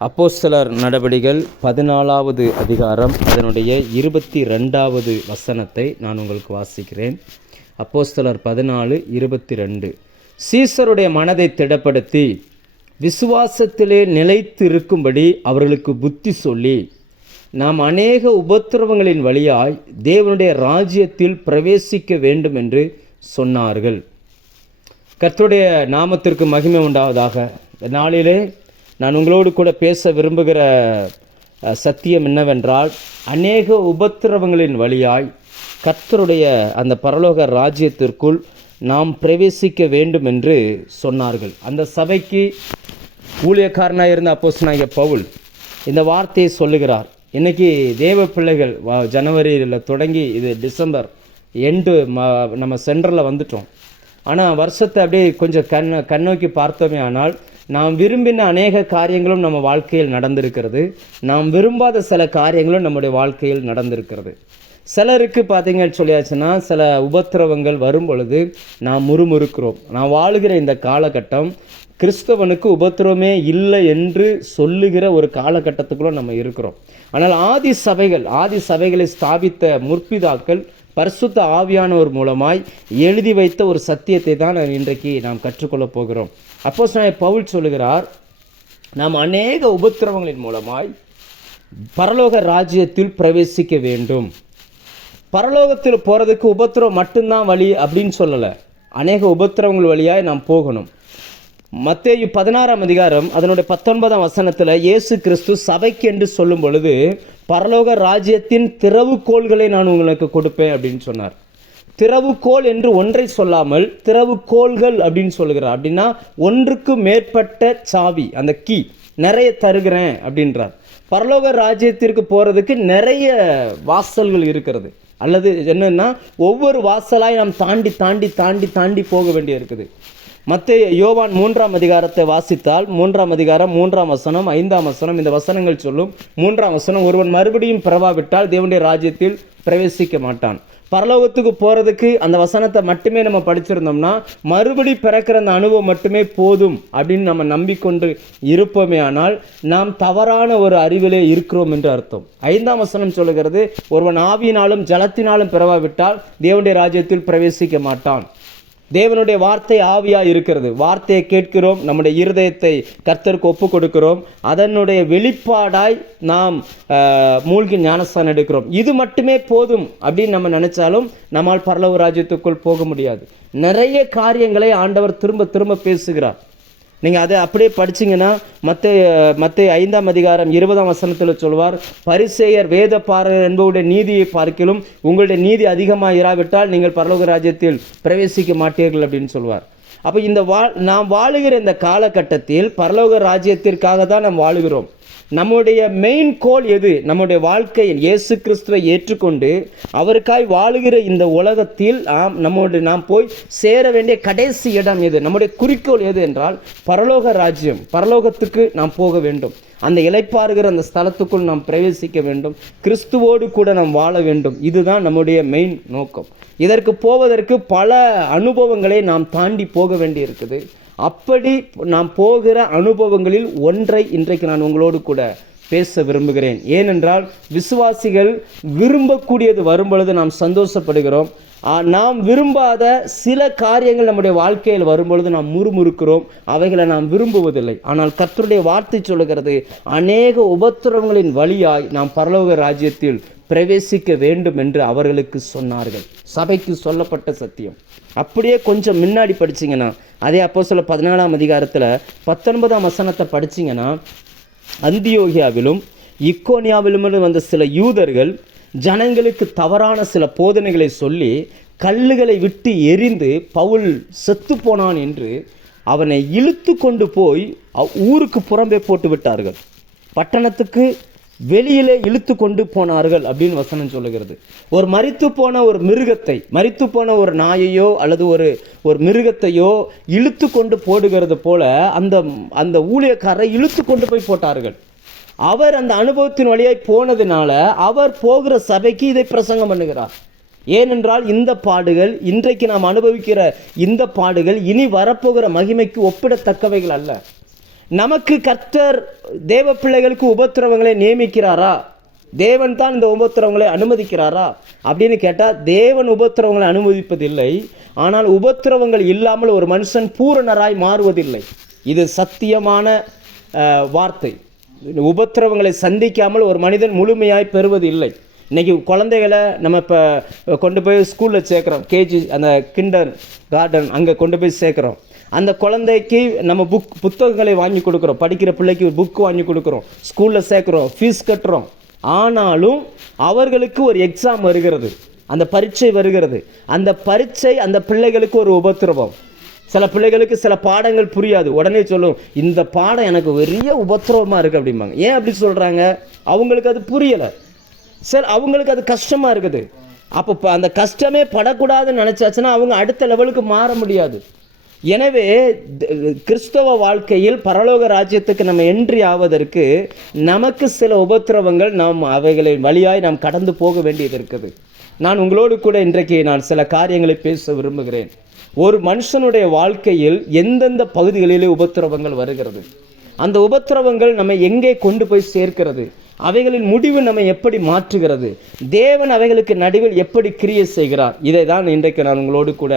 அப்போஸ்தலர் நடபடிகள் 14வது அதிகாரம் அதனுடைய 22வது வசனத்தை நான் உங்களுக்கு வாசிக்கிறேன். அப்போஸ்தலர் 14:22. சீசருடைய மனதை திடப்படுத்தி விசுவாசத்திலே நிலைத்து இருக்கும்படி அவர்களுக்கு புத்தி சொல்லி, நாம் அநேக உபத்திரவங்களின் வழியாய் தேவனுடைய ராஜ்யத்தில் பிரவேசிக்க வேண்டும் என்று சொன்னார்கள். கர்த்தருடைய நாமத்திற்கு மகிமை உண்டாவதாக. இந்த நாளிலே நான் உங்களோடு கூட பேச விரும்புகிற சத்தியம் என்னவென்றால், அநேக உபத்திரவங்களின் வழியாய் கர்த்தருடைய அந்த பரலோக ராஜ்யத்திற்குள் நாம் பிரவேசிக்க வேண்டும் என்று சொன்னார்கள். அந்த சபைக்கு ஊழியக்காரனாக இருந்த அப்போஸ்தலனாகிய பவுல் இந்த வார்த்தையை சொல்லுகிறார். இன்றைக்கி தேவ பிள்ளைகள் ஜனவரியில் தொடங்கி இது டிசம்பர் எண்டு நம்ம சென்டரில் வந்துட்டோம். ஆனால் வருஷத்தை அப்படியே கொஞ்சம் கண்ணோக்கி பார்த்தோமே ஆனால் நாம் விரும்பின அநேக காரியங்களும் நம்ம வாழ்க்கையில் நடந்திருக்கிறது. நாம் விரும்பாத சில காரியங்களும் நம்முடைய வாழ்க்கையில் நடந்திருக்கிறது. சிலருக்கு பார்த்தீங்கன்னு சொல்லியாச்சுன்னா, சில உபத்திரவங்கள் வரும் பொழுது நாம் முறுமுறுக்கிறோம். நான் வாழுகிற இந்த காலகட்டம் கிறிஸ்தவனுக்கு உபத்திரவமே இல்லை என்று சொல்லுகிற ஒரு காலகட்டத்துக்குள்ள நம்ம இருக்கிறோம். ஆனால் ஆதி சபைகளை ஸ்தாபித்த முற்பிதாக்கள் பரிசுத்த ஆவியானவர் மூலமாய் எழுதி வைத்த ஒரு சத்தியத்தை தான் இன்றைக்கு நாம் கற்றுக்கொள்ளப் போகிறோம். அப்போஸ்தலனாகிய பவுல் சொல்லுகிறார், நாம் அநேக உபத்திரவங்களின் மூலமாய் பரலோக ராஜ்யத்தில் பிரவேசிக்க வேண்டும். பரலோகத்தில் போகிறதுக்கு உபத்திரவம் மட்டும்தான் வழி அப்படின்னு சொல்லலை, அநேக உபத்திரவங்கள் வழியாய் நாம் போகணும். மத்தேயு 16ஆம் அதிகாரம் அதனுடைய 19ஆம் வசனத்தில் இயேசு கிறிஸ்து சபைக்கு என்று சொல்லும் பொழுது, பரலோக ராஜ்யத்தின் திறவுகோள்களை நான் உங்களுக்கு கொடுப்பேன் அப்படின்னு சொன்னார். திறவுகோல் என்று ஒன்றை சொல்லாமல் திறவுகோள்கள் அப்படின்னு சொல்லுகிறார். அப்படின்னா ஒன்றுக்கு மேற்பட்ட சாவி, அந்த கீ நிறைய தருகிறேன் அப்படின்றார். பரலோக ராஜ்யத்திற்கு போகிறதுக்கு நிறைய வாசல்கள் இருக்கிறது. அல்லது என்னன்னா, ஒவ்வொரு வாசலாய் நாம் தாண்டி தாண்டி தாண்டி தாண்டி போக வேண்டிய இருக்குது. யோவான் 3ஆம் அதிகாரத்தை வாசித்தால் 3ஆம் அதிகாரம் 3ஆம் வசனம் 5ஆம் வசனம் இந்த வசனங்கள் சொல்லும். 3ஆம் வசனம், ஒருவன் மறுபடியும் பிறவாவிட்டால் தேவனுடைய ராஜ்யத்தில் பிரவேசிக்க மாட்டான். பரலோகத்துக்கு போகிறதுக்கு அந்த வசனத்தை மட்டுமே நம்ம படிச்சிருந்தோம்னா, மறுபடி பிறக்கிற அந்த அனுபவம் மட்டுமே போதும் அப்படின்னு நம்ம நம்பிக்கொண்டு இருப்போமே ஆனால் நாம் தவறான ஒரு அறிவிலே இருக்கிறோம் என்று அர்த்தம். 5ஆம் வசனம் சொல்லுகிறது, ஒருவன் ஆவியினாலும் ஜலத்தினாலும் பிறவாவிட்டால் தேவனுடைய ராஜ்யத்தில் பிரவேசிக்க மாட்டான். தேவனுடைய வார்த்தை ஆவியாக இருக்கிறது. வார்த்தையை கேட்கிறோம், நம்முடைய இருதயத்தை கர்த்தருக்கு ஒப்பு கொடுக்கிறோம், அதனுடைய வெளிப்பாடாய் நாம் மூழ்கி ஞானஸ்தானம் எடுக்கிறோம். இது மட்டுமே போதும் அப்படின்னு நம்ம நினைச்சாலும் நம்மால் பரலோக ராஜ்யத்துக்குள் போக முடியாது. நிறைய காரியங்களை ஆண்டவர் திரும்ப திரும்ப பேசுகிறார். நீங்கள் அதை அப்படியே படிச்சிங்கன்னா மத்தேயு 5ஆம் அதிகாரம் 20ஆம் வசனத்தில் சொல்வார், பரிசேயர் வேத பாரகர் என்பவருடைய நீதியை பார்க்கிலும் உங்களுடைய நீதி அதிகமாக இராவிட்டால் நீங்கள் பரலோக ராஜ்யத்தில் பிரவேசிக்க மாட்டீர்கள் அப்படின்னு சொல்வார். அப்போ நாம் வாழுகிற இந்த காலகட்டத்தில் பரலோக ராஜ்யத்திற்காக தான் நாம் வாழுகிறோம். நம்முடைய மெயின் கோல் எது? நம்முடைய வாழ்க்கையில் இயேசு கிறிஸ்துவை ஏற்றுக்கொண்டு அவருக்காய் வாழுகிற இந்த உலகத்தில் நாம் போய் சேர வேண்டிய கடைசி இடம் எது? நம்முடைய குறிக்கோள் எது என்றால் பரலோக ராஜ்யம். பரலோகத்துக்கு நாம் போக வேண்டும். அந்த இளைப்பாறுகிற அந்த ஸ்தலத்துக்குள் நாம் பிரவேசிக்க வேண்டும். கிறிஸ்துவோடு கூட நாம் வாழ வேண்டும். இதுதான் நம்முடைய மெயின் நோக்கம். இதற்கு போவதற்கு பல அனுபவங்களை நாம் தாண்டி போக வேண்டி இருக்குது. அப்படி நாம் போகிற அனுபவங்களில் ஒன்றை இன்றைக்கு நான் உங்களோடு கூட பேச விரும்புகிறேன். ஏனென்றால் விசுவாசிகள் விரும்பக்கூடியது வரும்பொழுது நாம் சந்தோஷப்படுகிறோம். நாம் விரும்பாத சில காரியங்கள் நம்முடைய வாழ்க்கையில் வரும்பொழுது நாம் முறுமுறுக்கிறோம், அவைகளை நாம் விரும்புவதில்லை. ஆனால் கர்த்தருடைய வார்த்தை சொல்லுகிறது, அநேக உபத்திரவங்களின் வழியாய் நாம் பரலோக ராஜ்யத்தில் பிரவேசிக்க வேண்டும் என்று அவர்களுக்கு சொன்னார்கள். சபைக்கு சொல்லப்பட்ட சத்தியம். அப்படியே கொஞ்சம் முன்னாடி படிச்சிங்கன்னா, அதே அப்போஸ்தலர் 14ஆம் அதிகாரத்தில் 19ஆம் வசனத்தை படிச்சிங்கன்னா, அந்தியோகியாவிலும் இக்கோனியாவிலும் வந்த சில யூதர்கள் ஜனங்களுக்கு தவறான சில போதனைகளை சொல்லி கல்லுகளை விட்டு எரிந்து பவுல் செத்து போனான் என்று அவனை இழுத்து கொண்டு போய் ஊருக்கு புறம்பே போட்டு விட்டார்கள். பட்டணத்துக்கு வெளியிலே இழுத்து கொண்டு போனார்கள் அப்படின்னு வசனம் சொல்லுகிறது. ஒரு மரித்து போன ஒரு நாயையோ அல்லது ஒரு மிருகத்தையோ இழுத்து கொண்டு போடுகிறது போல அந்த ஊழியக்காரரை இழுத்து கொண்டு போய் போட்டார்கள். அவர் அந்த அனுபவத்தின் வழியாய் போனதுனால அவர் போகிற சபைக்கு இதை பிரசங்கம் பண்ணுகிறார். ஏனென்றால் இந்த பாடுகள், இன்றைக்கு நாம் அனுபவிக்கிற இந்த பாடுகள் இனி வரப்போகிற மகிமைக்கு ஒப்பிடத்தக்கவைகள் அல்ல. நமக்கு கர்த்தர் தேவ பிள்ளைகளுக்கு உபத்திரவங்களை நியமிக்கிறாரா? தேவன் தான் இந்த உபத்திரவங்களை அனுமதிக்கிறாரா அப்படின்னு கேட்டால், தேவன் உபத்திரவங்களை அனுமதிப்பதில்லை. ஆனால் உபத்திரவங்கள் இல்லாமல் ஒரு மனுஷன் பூரணராய் மாறுவதில்லை. இது சத்தியமான வார்த்தை. உபத்திரவங்களை சந்திக்காமல் ஒரு மனிதன் முழுமையாய் பெறுவது இல்லை. இன்றைக்கி குழந்தைகளை நம்ம இப்போ கொண்டு போய் ஸ்கூலில் சேர்க்குறோம், கேஜி அந்த கிண்டர் கார்டன் அங்கே கொண்டு போய் சேர்க்குறோம். அந்த குழந்தைக்கு நம்ம புத்தகங்களை வாங்கி கொடுக்குறோம், படிக்கிற பிள்ளைக்கு புக் வாங்கி கொடுக்குறோம், ஸ்கூலில் சேர்க்குறோம், ஃபீஸ் கட்டுறோம். ஆனாலும் அவர்களுக்கு ஒரு எக்ஸாம் வருகிறது, அந்த பரீட்சை வருகிறது. அந்த பரீட்சை அந்த பிள்ளைகளுக்கு ஒரு உபத்திரவம். சில பிள்ளைகளுக்கு சில பாடங்கள் புரியாது, உடனே சொல்லும் இந்த பாடம் எனக்கு பெரிய உபத்திரவமாக இருக்குது அப்படிம்பாங்க. ஏன் அப்படி சொல்கிறாங்க? அவங்களுக்கு அது புரியலை, சரி அவங்களுக்கு அது கஷ்டமாக இருக்குது. அப்போ அந்த கஷ்டமே படக்கூடாதுன்னு நினச்சாச்சுன்னா அவங்க அடுத்த லெவலுக்கு மாற முடியாது. எனவே கிறிஸ்தவ வாழ்க்கையில் பரலோக ராஜ்யத்துக்கு நம்ம என்ட்ரி ஆவதற்கு நமக்கு சில உபத்திரவங்கள் நாம் அவைகளை வழியாய் நாம் கடந்து போக வேண்டியது இருக்குது. நான் உங்களோடு கூட இன்றைக்கு நான் சில காரியங்களை பேச விரும்புகிறேன். ஒரு மனுஷனுடைய வாழ்க்கையில் எந்தெந்த பகுதிகளிலே உபத்திரவங்கள் வருகிறது, அந்த உபத்திரவங்கள் நம்ம எங்கே கொண்டு போய் சேர்க்கிறது, அவைகளின் முடிவு நம்ம எப்படி மாற்றுகிறது, தேவன் அவைகளுக்கு நடுவில் எப்படி கிரியை செய்கிறார், இதை தான் இன்றைக்கு நான் உங்களோடு கூட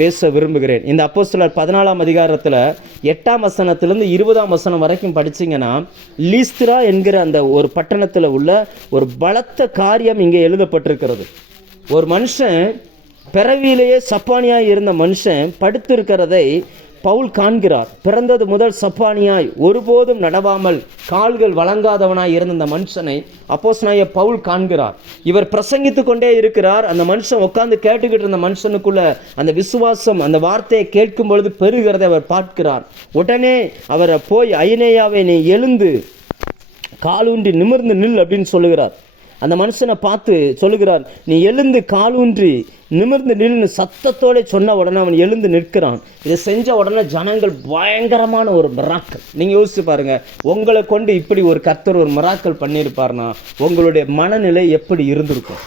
பேச விரும்புகிறேன். இந்த அப்போஸ்தலர் 14ஆம் அதிகாரத்தில் 8ஆம் வசனத்திலிருந்து 20ஆம் வசனம் வரைக்கும் படிச்சிங்கன்னா, லீஸ்திரா என்கிற அந்த ஒரு பட்டணத்தில் உள்ள ஒரு பலத்த காரியம் இங்கே எழுதப்பட்டிருக்கிறது. ஒரு மனுஷன் பிறவியிலேயே சப்பானியாய் இருந்த மனுஷன் படுத்திருக்கிறதை பவுல் காண்கிறார். பிறந்தது முதல் சப்பானியாய் ஒருபோதும் நடவாமல் கால்கள் வழங்காதவனாய் இருந்த அந்த மனுஷனை அப்போஸ்தலனாகிய பவுல் காண்கிறார். இவர் பிரசங்கித்து கொண்டே இருக்கிறார். அந்த மனுஷன் உட்கார்ந்து கேட்டுக்கிட்டு இருந்த மனுஷனுக்குள்ள அந்த விசுவாசம், அந்த வார்த்தையை கேட்கும் பொழுது பெருகிறதை அவர் பார்க்கிறார். உடனே அவரை போய் ஐனேயாவை நீ எழுந்து காலூன்றி நிமிர்ந்து நில் அப்படின்னு சொல்லுகிறார். அந்த மனுஷனை பார்த்து சொல்லுகிறார், நீ எழுந்து காலூன்றி நிமிர்ந்து நின்று சத்தத்தோடு சொன்ன உடனே அவன் எழுந்து நிற்கிறான். இதை செஞ்ச உடனே ஜனங்கள் பயங்கரமான ஒரு மிராக்கள். நீங்கள் யோசிச்சு பாருங்கள், உங்களை கொண்டு இப்படி ஒரு கர்த்தர் ஒரு மிராக்கள் பண்ணியிருப்பார்னா உங்களுடைய மனநிலை எப்படி இருந்திருக்கும்?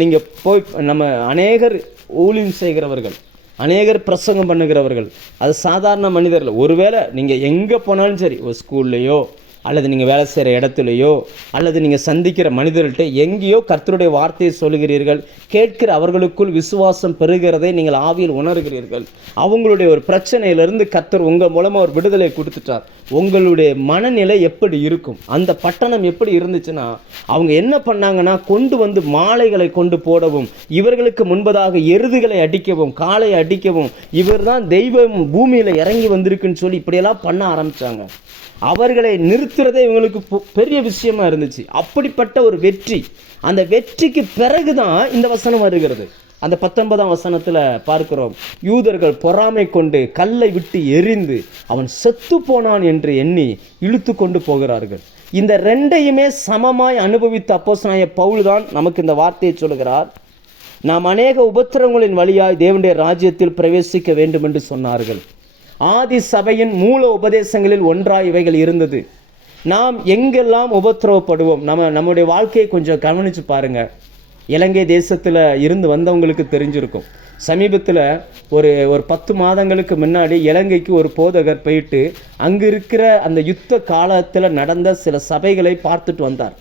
நீங்கள் போய் நம்ம அநேகர் ஊழியம் செய்கிறவர்கள், அநேகர் பிரசங்கம் பண்ணுகிறவர்கள், அது சாதாரண மனிதர்கள். ஒருவேளை நீங்கள் எங்கே போனாலும் சரி, ஒரு ஸ்கூல்லையோ அல்லது நீங்கள் வேலை செய்கிற இடத்துலையோ அல்லது நீங்கள் சந்திக்கிற மனிதர்கள்ட்ட எங்கேயோ கர்த்தருடைய வார்த்தையை சொல்லுகிறீர்கள். கேட்கிற அவர்களுக்குள் விசுவாசம் பெறுகிறதை நீங்கள் ஆவியில் உணர்கிறீர்கள். அவங்களுடைய ஒரு பிரச்சனையிலிருந்து கர்த்தர் உங்கள் மூலமாக ஒரு விடுதலை கொடுத்துட்டார். உங்களுடைய மனநிலை எப்படி இருக்கும்? அந்த பட்டணம் எப்படி இருந்துச்சுன்னா, அவங்க என்ன பண்ணாங்கன்னா, கொண்டு வந்து மாலைகளை கொண்டு போடவும், இவர்களுக்கு முன்பதாக எருதுகளை அடிக்கவும், காளை அடிக்கவும், இவர் தான் தெய்வம் பூமியில் இறங்கி வந்திருக்குன்னு சொல்லி இப்படியெல்லாம் பண்ண ஆரம்பித்தாங்க. அவர்களை நிறுத்துறதே இவங்களுக்கு பெரிய விஷயமா இருந்துச்சு. அப்படிப்பட்ட ஒரு வெற்றி, அந்த வெற்றிக்கு பிறகுதான் இந்த வசனம் வருகிறது. அந்த 19ஆம் வசனத்தில் பார்க்கிறோம், யூதர்கள் பொறாமை கொண்டு கல்லை விட்டு எரிந்து அவன் செத்து போனான் என்று எண்ணி இழுத்து கொண்டு போகிறார்கள். இந்த ரெண்டையுமே சமமாய் அனுபவித்த அப்போஸ்தலனாகிய பவுல் தான் நமக்கு இந்த வார்த்தையை சொல்கிறார். நாம் அநேக உபத்திரவங்களின் வழியாய் தேவனுடைய ராஜ்யத்தில் பிரவேசிக்க வேண்டும் என்று சொன்னார்கள். ஆதி சபையின் மூல உபதேசங்களில் ஒன்றாய் இவைகள் இருந்தது. நாம் எங்கெல்லாம் உபத்திரவப்படுவோம், நம்முடைய வாழ்க்கையை கொஞ்சம் கவனித்து பாருங்கள். இலங்கை தேசத்தில் இருந்து வந்தவங்களுக்கு தெரிஞ்சிருக்கும். சமீபத்தில் ஒரு 10 மாதங்களுக்கு முன்னாடி இலங்கைக்கு ஒரு போதகர் போயிட்டு அங்கே இருக்கிற அந்த யுத்த காலத்தில் நடந்த சில சபைகளை பார்த்துட்டு வந்தார்.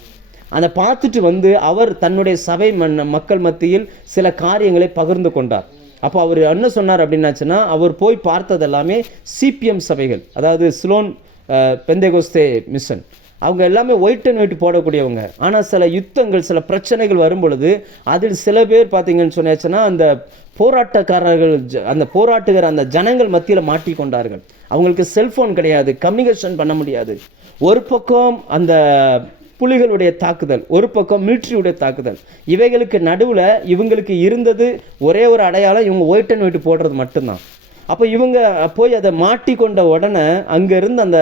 அதை பார்த்துட்டு வந்து அவர் தன்னுடைய சபை மக்கள் மத்தியில் சில காரியங்களை பகிர்ந்து கொண்டார். அப்போ அவர் என்ன சொன்னார் அப்படின்னாச்சுன்னா, அவர் போய் பார்த்தது எல்லாமே சிபிஎம் சபைகள், அதாவது சிலோன் பெந்தேகோஸ்தே மிஷன். அவங்க எல்லாமே ஒயிட் அண்ட் ஒயிட் போடக்கூடியவங்க. ஆனால் சில யுத்தங்கள், சில பிரச்சனைகள் வரும் பொழுது அதில் சில பேர் பார்த்தீங்கன்னு சொன்னாச்சுன்னா, அந்த போராட்டக்காரர்கள், அந்த போராட்டுகிற அந்த ஜனங்கள் மத்தியில் மாட்டிக்கொண்டார்கள். அவங்களுக்கு செல்ஃபோன் கிடையாது, கம்யூனிகேஷன் பண்ண முடியாது. ஒரு பக்கம் அந்த புலிகளுடைய தாக்குதல், ஒரு பக்கம் மிலிட்ரியுடைய தாக்குதல். இவைகளுக்கு நடுவில் இவங்களுக்கு இருந்தது ஒரே ஒரு அடையாளம், இவங்க ஒயிட் அண்ட் ஒயிட் போடுறது மட்டும்தான். அப்போ இவங்க போய் அதை மாட்டிக்கொண்ட உடனே அங்கேருந்து அந்த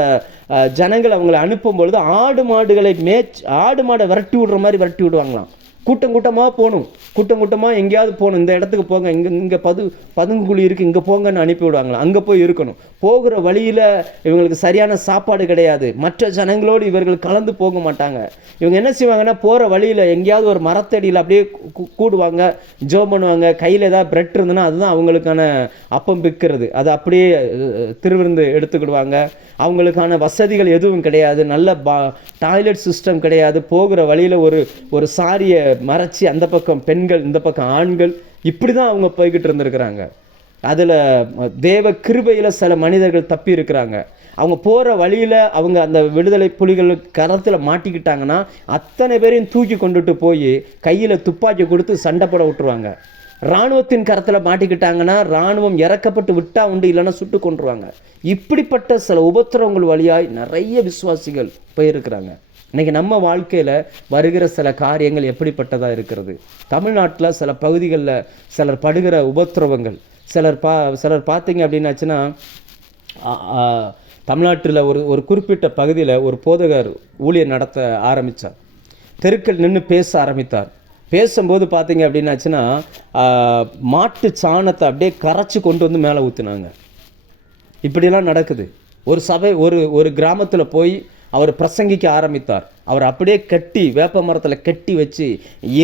ஜனங்கள் அவங்களை அனுப்பும் பொழுது ஆடு மாடை விரட்டி விடுற மாதிரி விரட்டி விடுவாங்களாம். கூட்டம் கூட்டமாக போகணும், கூட்டம் கூட்டமாக எங்கேயாவது போகணும், இந்த இடத்துக்கு போங்க, இங்கே பதுங்குக்குழி இருக்குது, இங்கே போங்கன்னு அனுப்பி விடுவாங்களா, அங்கே போய் இருக்கணும். போகிற வழியில் இவங்களுக்கு சரியான சாப்பாடு கிடையாது, மற்ற ஜனங்களோடு இவர்கள் கலந்து போக மாட்டாங்க. இவங்க என்ன செய்வாங்கன்னா, போகிற வழியில் எங்கேயாவது ஒரு மரத்தடியில் அப்படியே கூடுவாங்க, ஜோம் பண்ணுவாங்க. கையில் ஏதாவது பிரெட் இருந்ததுன்னா அதுதான் அவங்களுக்கான அப்பம் பிக்கிறது, அதை அப்படியே திருவிருந்து எடுத்துக்கிடுவாங்க. அவங்களுக்கான வசதிகள் எதுவும் கிடையாது, நல்ல டாய்லெட் சிஸ்டம் கிடையாது. போகிற வழியில் ஒரு சாரியை மறைச்சி அந்த பக்கம் பெண்கள், இந்த பக்கம் ஆண்கள், இப்படி தான் அவங்க போய்கிட்டு இருந்திருக்கிறாங்க. அதில் தேவ கிருபையில் சில மனிதர்கள் தப்பி இருக்கிறாங்க. அவங்க போகிற வழியில் அவங்க அந்த விடுதலை புலிகள் கரத்தில் மாட்டிக்கிட்டாங்கன்னா அத்தனை பேரையும் தூக்கி கொண்டுட்டு போய் கையில் துப்பாக்கி கொடுத்து சண்டை போட விட்டுருவாங்க. இராணுவத்தின் கரத்தில் மாட்டிக்கிட்டாங்கன்னா இராணுவம் இறக்கப்பட்டு விட்டா உண்டு, இல்லைன்னா சுட்டு கொண்டுருவாங்க. இப்படிப்பட்ட சில உபத்திரவங்கள் வழியாய் நிறைய விசுவாசிகள் போயிருக்கிறாங்க. இன்றைக்கி நம்ம வாழ்க்கையில் வருகிற சில காரியங்கள் எப்படிப்பட்டதாக இருக்கிறது? தமிழ்நாட்டில் சில பகுதிகளில் சிலர் படுகிற உபத்திரவங்கள், சிலர் பார்த்தீங்க அப்படின்னாச்சுன்னா, தமிழ்நாட்டில் ஒரு குறிப்பிட்ட பகுதியில் ஒரு போதகர் ஊழியர் நடத்த ஆரம்பித்தார். தெருக்கள் நின்று பேச ஆரம்பித்தார். பேசும்போது பார்த்தீங்க அப்படின்னாச்சுன்னா, மாட்டு சாணத்தை அப்படியே கரைச்சி கொண்டு வந்து மேலே ஊற்றுனாங்க. இப்படிலாம் நடக்குது. ஒரு சபை ஒரு கிராமத்தில் போய் அவர் பிரசங்கிக்க ஆரம்பித்தார். அவர் அப்படியே கட்டி, வேப்ப மரத்தில் கட்டி வச்சு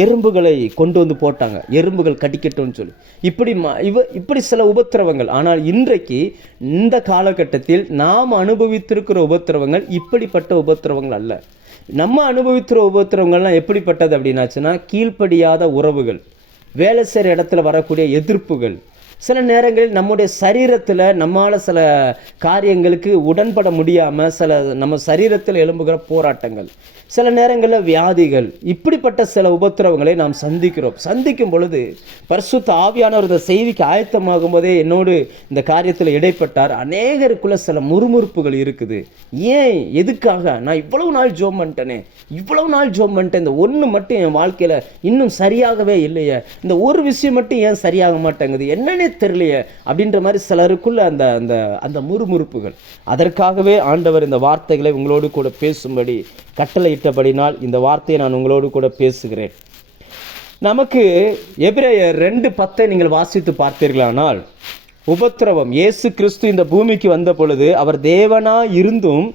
எறும்புகளை கொண்டு வந்து போட்டாங்க, எறும்புகள் கடிக்கட்டும்னு சொல்லி. இப்படி சில உபத்திரவங்கள். ஆனால் இன்றைக்கு இந்த காலகட்டத்தில் நாம் அனுபவித்திருக்கிற உபத்திரவங்கள் இப்படிப்பட்ட உபத்திரவங்கள் அல்ல. நம்ம அனுபவிக்கிற உபத்திரவங்கள்லாம் எப்படிப்பட்டது அப்படின்னாச்சுன்னா, கீழ்ப்படியாத உறவுகள், வேலை செய்கிற இடத்துல வரக்கூடிய எதிர்ப்புகள், சில நேரங்களில் நம்முடைய சரீரத்தில் நம்மால் சில காரியங்களுக்கு உடன்பட முடியாமல் நம்ம சரீரத்தில் எழும்புகிற போராட்டங்கள், சில நேரங்களில் வியாதிகள், இப்படிப்பட்ட சில உபத்திரவங்களை நாம் சந்திக்கும் பொழுது பரிசுத்த ஆவியானவர் இந்த செய்திக்கு ஆயத்தமாகும் போதே என்னோடு இந்த காரியத்தில் இடைப்பட்டார். அநேகருக்குள்ள சில முறுமுறுப்புகள் இருக்குது. ஏன், எதுக்காக? நான் இவ்வளவு நாள் ஜோம் பண்ணிட்டேனே, இந்த ஒன்று மட்டும் என் வாழ்க்கையில் இன்னும் சரியாகவே இல்லையே, இந்த ஒரு விஷயம் மட்டும் ஏன் சரியாக மாட்டேங்குது, என்னன்னே தெரியலையே அப்படின்ற மாதிரி சிலருக்குள்ள அந்த முறுமுறுப்புகள். அதற்காகவே ஆண்டவர் இந்த வார்த்தைகளை உங்களோடு கூட பேசும்படி கட்டளையிட்டபடினால் இந்த வார்த்தையை நான் உங்களோடு கூட பேசுகிறேன். நமக்கு எபிரேயர் 2:10 நீங்கள் வாசித்து பார்த்தீர்களானால், உபத்திரவம், இயேசு கிறிஸ்து இந்த பூமிக்கு வந்த பொழுது அவர் தேவனாய் இருந்தும்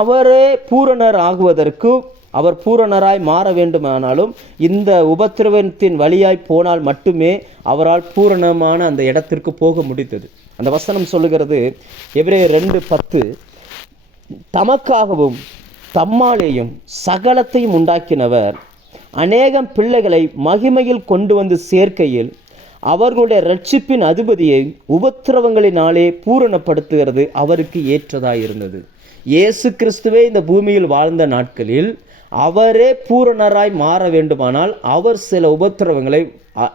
அவரே பூரணர் ஆகுவதற்கு, அவர் பூரணராய் மாற வேண்டுமானாலும் இந்த உபத்திரவத்தின் வழியாய் போனால் மட்டுமே அவரால் பூரணமான அந்த இடத்திற்கு போக முடித்தது. அந்த வசனம் சொல்லுகிறது, எபிரேயர் 2:10, தமக்காகவும் தம்மாலேயும் சகலத்தையும் உண்டாக்கினவர் அநேகம் பிள்ளைகளை மகிமையில் கொண்டு வந்து சேர்க்கையில் அவர்களுடைய இரட்சிப்பின் அதிபதியை உபத்திரவங்களினாலே பூரணப்படுத்துகிறது அவருக்கு ஏற்றதாயிருந்தது. இயேசு கிறிஸ்துவே இந்த பூமியில் வாழ்ந்த நாட்களில் அவரே பூரணராய் மாற வேண்டுமானால் அவர் சில உபத்திரவங்களை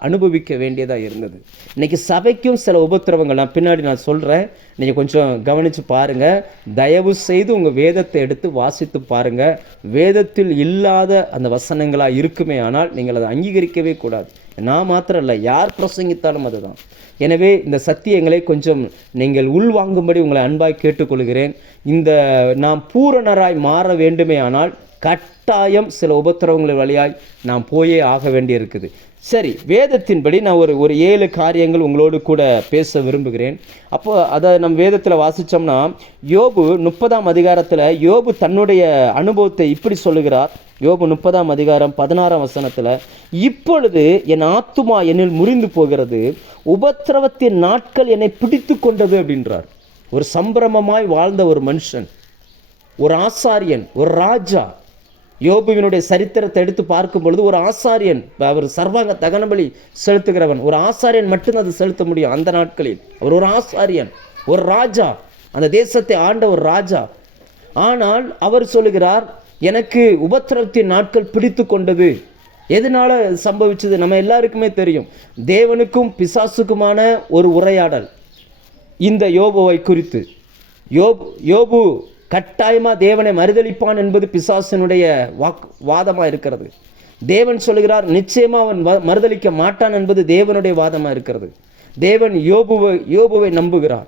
அனுபவிக்க வேண்டியதாக இருந்தது. இன்றைக்கி சபைக்கும் சில உபத்திரவங்கள் நான் பின்னாடி சொல்கிறேன், நீங்கள் கொஞ்சம் கவனித்து பாருங்கள். தயவு செய்து உங்கள் வேதத்தை எடுத்து வாசித்து பாருங்கள். வேதத்தில் இல்லாத அந்த வசனங்களாக இருக்குமே ஆனால் நீங்கள் அதை அங்கீகரிக்கவே கூடாது. நான் மாத்திரம் இல்லை, யார் பிரசங்கித்தாலும் அதுதான். எனவே இந்த சத்தியங்களை கொஞ்சம் நீங்கள் உள்வாங்கும்படி உங்களை அன்பாய் கேட்டுக்கொள்கிறேன். நாம் பூரணராய் மாற வேண்டுமே ஆனால் கட்டாயம் சில உபத்திரவங்கள் வழியாய் நாம் போயே ஆக வேண்டி இருக்குது. சரி, வேதத்தின்படி நான் ஒரு 7 காரியங்கள் உங்களோடு கூட பேச விரும்புகிறேன். அப்போ அதை நம்ம வேதத்தில் வாசித்தோம்னா, யோபு 30ஆம் அதிகாரத்தில் யோபு தன்னுடைய அனுபவத்தை இப்படி சொல்லுகிறார். யோபு 30ஆம் அதிகாரம் 16ஆம் வசனத்தில், இப்பொழுது என் ஆத்துமா என்னில் முறிந்து போகிறது, உபத்திரவத்தின் நாட்கள் என்னை பிடித்து கொண்டது அப்படின்றார். ஒரு சம்பிரமமாய் வாழ்ந்த ஒரு மனுஷன், ஒரு ஆசாரியன், ஒரு ராஜா. யோபுவினுடைய சரித்திரத்தை எடுத்து பார்க்கும் பொழுது ஒரு ஆசாரியன், அவர் சர்வாங்க தகனபலி செலுத்துகிறவன், ஒரு ஆசாரியன் மட்டும்தான் அது செலுத்த முடியும் அந்த நாட்களில். அவர் ஒரு ஆசாரியன், ஒரு ராஜா, அந்த தேசத்தை ஆண்ட ஒரு ராஜா. ஆனால் அவர் சொல்லுகிறார், எனக்கு உபத்திரவத்தின் நாட்கள் பிடித்து கொண்டது. எதனால சம்பவிச்சது நம்ம எல்லாருக்குமே தெரியும். தேவனுக்கும் பிசாசுக்குமான ஒரு உரையாடல் இந்த யோபுவை குறித்து. யோபு கட்டாயமாக தேவனை மறுதலிப்பான் என்பது பிசாசனுடைய வாதமாக இருக்கிறது. தேவன் சொல்கிறார் நிச்சயமாக அவன் மறுதலிக்க மாட்டான் என்பது தேவனுடைய வாதமாக இருக்கிறது. தேவன் யோபுவை நம்புகிறார்,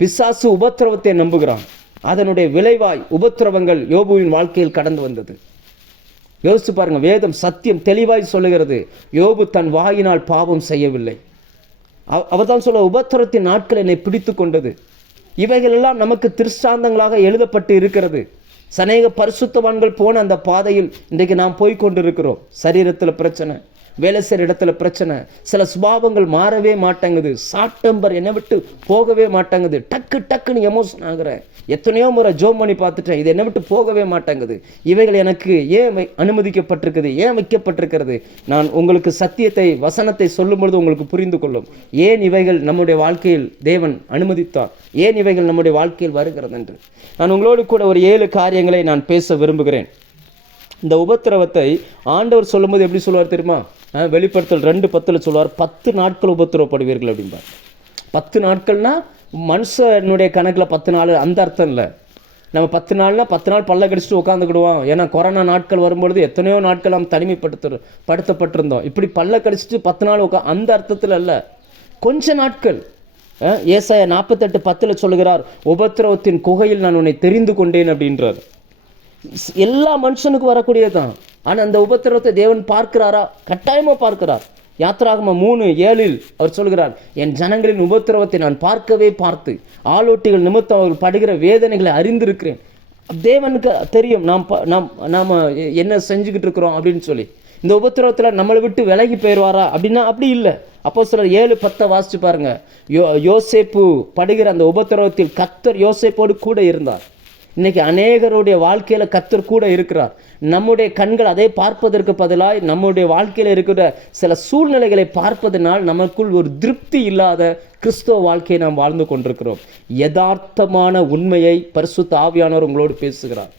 பிசாசு உபத்திரவத்தை நம்புகிறான். அதனுடைய விளைவாய் உபத்திரவங்கள் யோபுவின் வாழ்க்கையில் கடந்து வந்தது. யோசிச்சு பாருங்க, வேதம் சத்தியம் தெளிவாய் சொல்லுகிறது, யோபு தன் வாயினால் பாவம் செய்யவில்லை. அவர் தான் சொல்ல, உபத்திரத்தின் நாட்கள் என்னை பிடித்து கொண்டது. இவைகளெல்லாம் நமக்கு திருஷ்டாந்தங்களாக எழுதப்பட்டு இருக்கிறது. சனேக பரிசுத்தவான்கள் போன அந்த பாதையில் இன்றைக்கு நாம் போய்கொண்டிருக்கிறோம். சரீரத்தில் பிரச்சனை, வேலை செய்கிற இடத்துல பிரச்சனை, சில சுபாவங்கள் மாறவே மாட்டேங்குது, சாட்டம்பர் என்னை விட்டு போகவே மாட்டேங்குது, டக்குன்னு எமோஷன் ஆகுறேன், எத்தனையோ முறை ஜோம் பண்ணி பார்த்துட்டேன், இது என்னை விட்டு போகவே மாட்டேங்குது. இவைகள் எனக்கு ஏன் அனுமதிக்கப்பட்டிருக்குது, ஏன் வைக்கப்பட்டிருக்கிறது? நான் உங்களுக்கு சத்தியத்தை வசனத்தை சொல்லும் பொழுது உங்களுக்கு புரிந்து கொள்ளும், ஏன் இவைகள் நம்முடைய வாழ்க்கையில் தேவன் அனுமதித்தார், ஏன் இவைகள் நம்முடைய வாழ்க்கையில் வருகிறது என்று. நான் உங்களோடு கூட ஒரு 7 காரியங்களை நான் பேச விரும்புகிறேன். இந்த உபத்திரவத்தை ஆண்டவர் சொல்லும்போது எப்படி சொல்லுவார் தெரியுமா? வெளிப்படுத்தல் 2:10 சொல்லுவார், 10 நாட்கள் உபத்திரவப்படுவீர்கள் அப்படிம்பார். 10 நாட்கள்னா மனுஷனுடைய கணக்கில் 10 நாள் அந்த அர்த்தம் இல்லை. நம்ம 10 நாள்னா 10 நாள் பல்ல கடிச்சிட்டு உட்காந்துக்கிடுவோம். ஏன்னா கொரோனா நாட்கள் வரும்பொழுது எத்தனையோ நாட்கள் நாம் தனிமைப்படுத்தப்பட்டிருந்தோம். இப்படி பல்ல கடிச்சிட்டு 10 நாள் அந்த அர்த்தத்தில் அல்ல, கொஞ்ச நாட்கள். ஏசாயா 48:10 சொல்லுகிறார், உபத்திரவத்தின் குகையில் நான் உன்னை தெரிந்து கொண்டேன் அப்படின்றார். எல்லா மனுஷனுக்கும் வரக்கூடியதுதான். ஆனால் அந்த உபத்திரவத்தை தேவன் பார்க்கிறாரா? கட்டாயமாக பார்க்கிறார். யாத்திராகமம் 3:7 அவர் சொல்கிறார், என் ஜனங்களின் உபத்திரவத்தை நான் பார்த்து ஆலோட்டிகள் நிமித்தம் அவர்கள் படுகிற வேதனைகளை அறிந்திருக்கிறேன். தேவனுக்கு தெரியும் நாம் என்ன செஞ்சுக்கிட்டு இருக்கிறோம் அப்படின்னு சொல்லி. இந்த உபத்திரவத்தில் நம்மளை விட்டு விலகி போயிடுவாரா அப்படின்னா அப்படி இல்லை. அப்போஸ்தலர் 7:10 வாசிச்சு பாருங்க. யோசேப்பு படுகிற அந்த உபத்திரவத்தில் கர்த்தர் யோசேப்போடு கூட இருந்தார். இன்னைக்கு அநேகருடைய வாழ்க்கையில் கர்த்தர் கூட இருக்கிறார். நம்முடைய கண்கள் அதை பார்ப்பதற்கு பதிலாக நம்முடைய வாழ்க்கையில் இருக்கிற சில சூழ்நிலைகளை பார்ப்பதனால் நமக்குள் ஒரு திருப்தி இல்லாத கிறிஸ்தவ வாழ்க்கையை நாம் வாழ்ந்து கொண்டிருக்கிறோம். யதார்த்தமான உண்மையை பரிசுத்த ஆவியானவர் உங்களோடு பேசுகிறார்.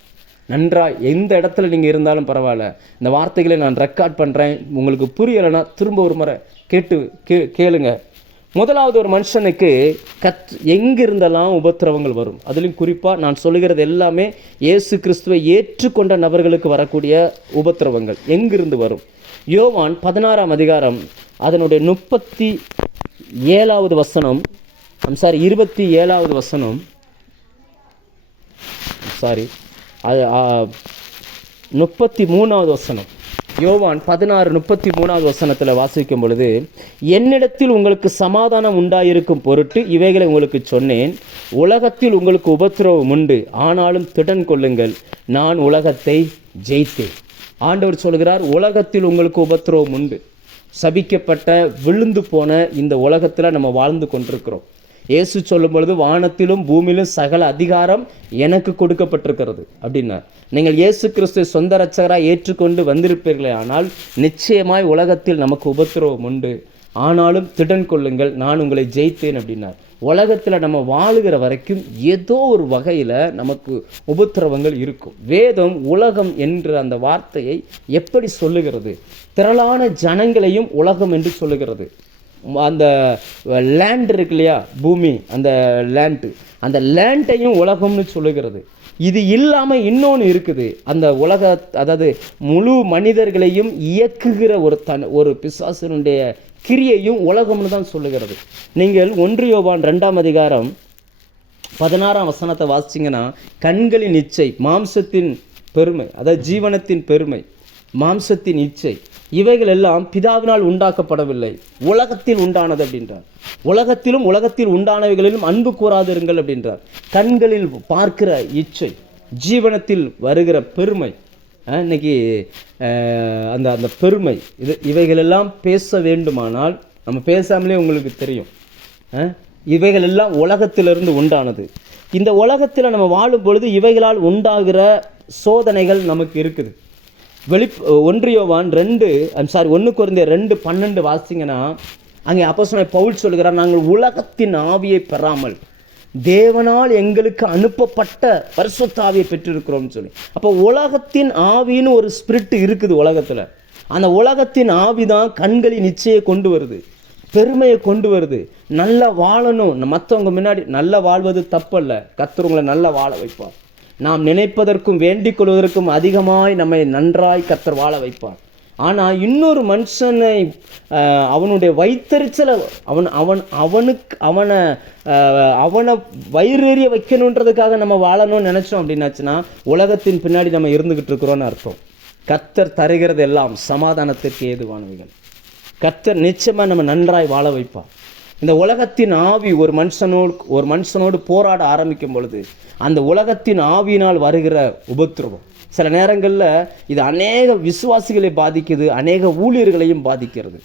நன்றாக எந்த இடத்துல நீங்கள் இருந்தாலும் பரவாயில்ல, இந்த வார்த்தைகளை நான் ரெக்கார்ட் பண்ணுறேன். உங்களுக்கு புரியலைன்னா திரும்ப ஒரு முறை கேளுங்க. முதலாவது, ஒரு மனுஷனுக்கு எங்கிருந்தெல்லாம் உபத்திரவங்கள் வரும். அதுலேயும் குறிப்பாக நான் சொல்லுகிறது எல்லாமே இயேசு கிறிஸ்துவை ஏற்றுக்கொண்ட நபர்களுக்கு வரக்கூடிய உபத்திரவங்கள் எங்கிருந்து வரும். யோவான் 16ஆம் அதிகாரம் அதனுடைய 27வது வசனம், 27வது வசனம், 33வது வசனம். யோவான் 16:33வது வசனத்தில் வாசிக்கும் பொழுது, என்னிடத்தில் உங்களுக்கு சமாதானம் உண்டாயிருக்கும் பொருட்டு இவைகளை உங்களுக்கு சொன்னேன், உலகத்தில் உங்களுக்கு உபத்திரவம் உண்டு, ஆனாலும் திடன் கொள்ளுங்கள், நான் உலகத்தை ஜெயித்தேன். ஆண்டவர் சொல்கிறார், உலகத்தில் உங்களுக்கு உபத்திரவம் உண்டு. சபிக்கப்பட்ட விழுந்து போன இந்த உலகத்தில் நம்ம வாழ்ந்து கொண்டிருக்கிறோம். இயேசு சொல்லும் பொழுது, வானத்திலும் பூமியிலும் சகல அதிகாரம் எனக்கு கொடுக்கப்பட்டிருக்கிறது அப்படின்னா, நீங்கள் இயேசு கிறிஸ்துவை சொந்த இரட்சகராக ஏற்றுக்கொண்டு வந்திருப்பீர்களே ஆனால் நிச்சயமாய் உலகத்தில் நமக்கு உபத்திரவம் உண்டு, ஆனாலும் திடன் கொள்ளுங்கள், நான் உங்களை ஜெயித்தேன் அப்படின்னார். உலகத்தில் நம்ம வாழுகிற வரைக்கும் ஏதோ ஒரு வகையில் நமக்கு உபத்திரவங்கள் இருக்கும். வேதம் உலகம் என்ற அந்த வார்த்தையை எப்படி சொல்லுகிறது? திரளான ஜனங்களையும் உலகம் என்று சொல்லுகிறது. அந்த லேண்ட் இருக்கு இல்லையா, பூமி, அந்த லேண்டையும் உலகம்னு சொல்லுகிறது. இது இல்லாமல் இன்னொன்று இருக்குது, அந்த அதாவது முழு மனிதர்களையும் இயக்குகிற ஒரு பிசாசனுடைய கிரியையும் உலகம்னு தான் சொல்லுகிறது. நீங்கள் 1 யோவான் 2ஆம் அதிகாரம் 16ஆம் வசனத்தை வாசிச்சிங்கன்னா, கண்களின் இச்சை, மாம்சத்தின் பெருமை, அதாவது ஜீவனத்தின் பெருமை, மாம்சத்தின் இச்சை, இவைகள் எல்லாம் பிதாவினால் உண்டாக்கப்படவில்லை, உலகத்தில் உண்டானது அப்படின்றார். உலகத்தில் உண்டானவைகளிலும் அன்பு கூறாதிருங்கள் அப்படின்றார். கண்களில் பார்க்கிற இச்சை, ஜீவனத்தில் வருகிற பெருமை, இன்னைக்கு அந்த பெருமை, இவைகளெல்லாம் பேச வேண்டுமானால் நம்ம பேசாமலே உங்களுக்கு தெரியும், இவைகள் எல்லாம் உலகத்திலிருந்து உண்டானது. இந்த உலகத்தில் நம்ம வாழும் பொழுது இவைகளால் உண்டாகிற சோதனைகள் நமக்கு இருக்குது. 1 யோவான் 1 கொரிந்தியர் 2:12 வாசிங்கன்னா, அங்கே அப்போஸ்தலன் பவுல் சொல்கிறார், நாங்கள் உலகத்தின் ஆவியை பெறாமல் தேவனால் எங்களுக்கு அனுப்பப்பட்ட பரிசுத்த ஆவியை பெற்றிருக்கிறோம்னு சொல்லி. அப்போ உலகத்தின் ஆவின்னு ஒரு ஸ்பிரிட் இருக்குது உலகத்தில். அந்த உலகத்தின் ஆவி தான் கண்களின் நிச்சயை கொண்டு வருது, பெருமையை கொண்டு வருது. நல்லா வாழணும், மற்றவங்க முன்னாடி நல்லா வாழ்வது தப்பல்ல, கர்த்தர் உங்களை நல்லா வாழ வைப்பார். நாம் நினைப்பதற்கும் வேண்டிக் கொள்வதற்கும் அதிகமாய் நம்மை நன்றாய் கர்த்தர் வாழ வைப்பார். ஆனால் இன்னொரு மனுஷனை அவனுடைய வைத்தறிச்சலை அவனை வயிறேறிய வைக்கணுன்றதுக்காக நம்ம வாழணும்னு நினச்சோம் அப்படின்னாச்சுன்னா உலகத்தின் பின்னாடி நம்ம இருந்துக்கிட்டு இருக்கிறோன்னு அர்த்தம். கர்த்தர் தருகிறது எல்லாம் சமாதானத்திற்கு ஏதுவானவைகள். கர்த்தர் நிச்சயமாக நம்ம நன்றாய் வாழ வைப்பார். இந்த உலகத்தின் ஆவி ஒரு மனுஷனோடு போராட ஆரம்பிக்கும் பொழுது அந்த உலகத்தின் ஆவியினால் வருகிற உபத்திரவம் சில நேரங்களில் இது அநேக விசுவாசிகளை பாதிக்குது, அநேக ஊழியர்களையும் பாதிக்கிறது.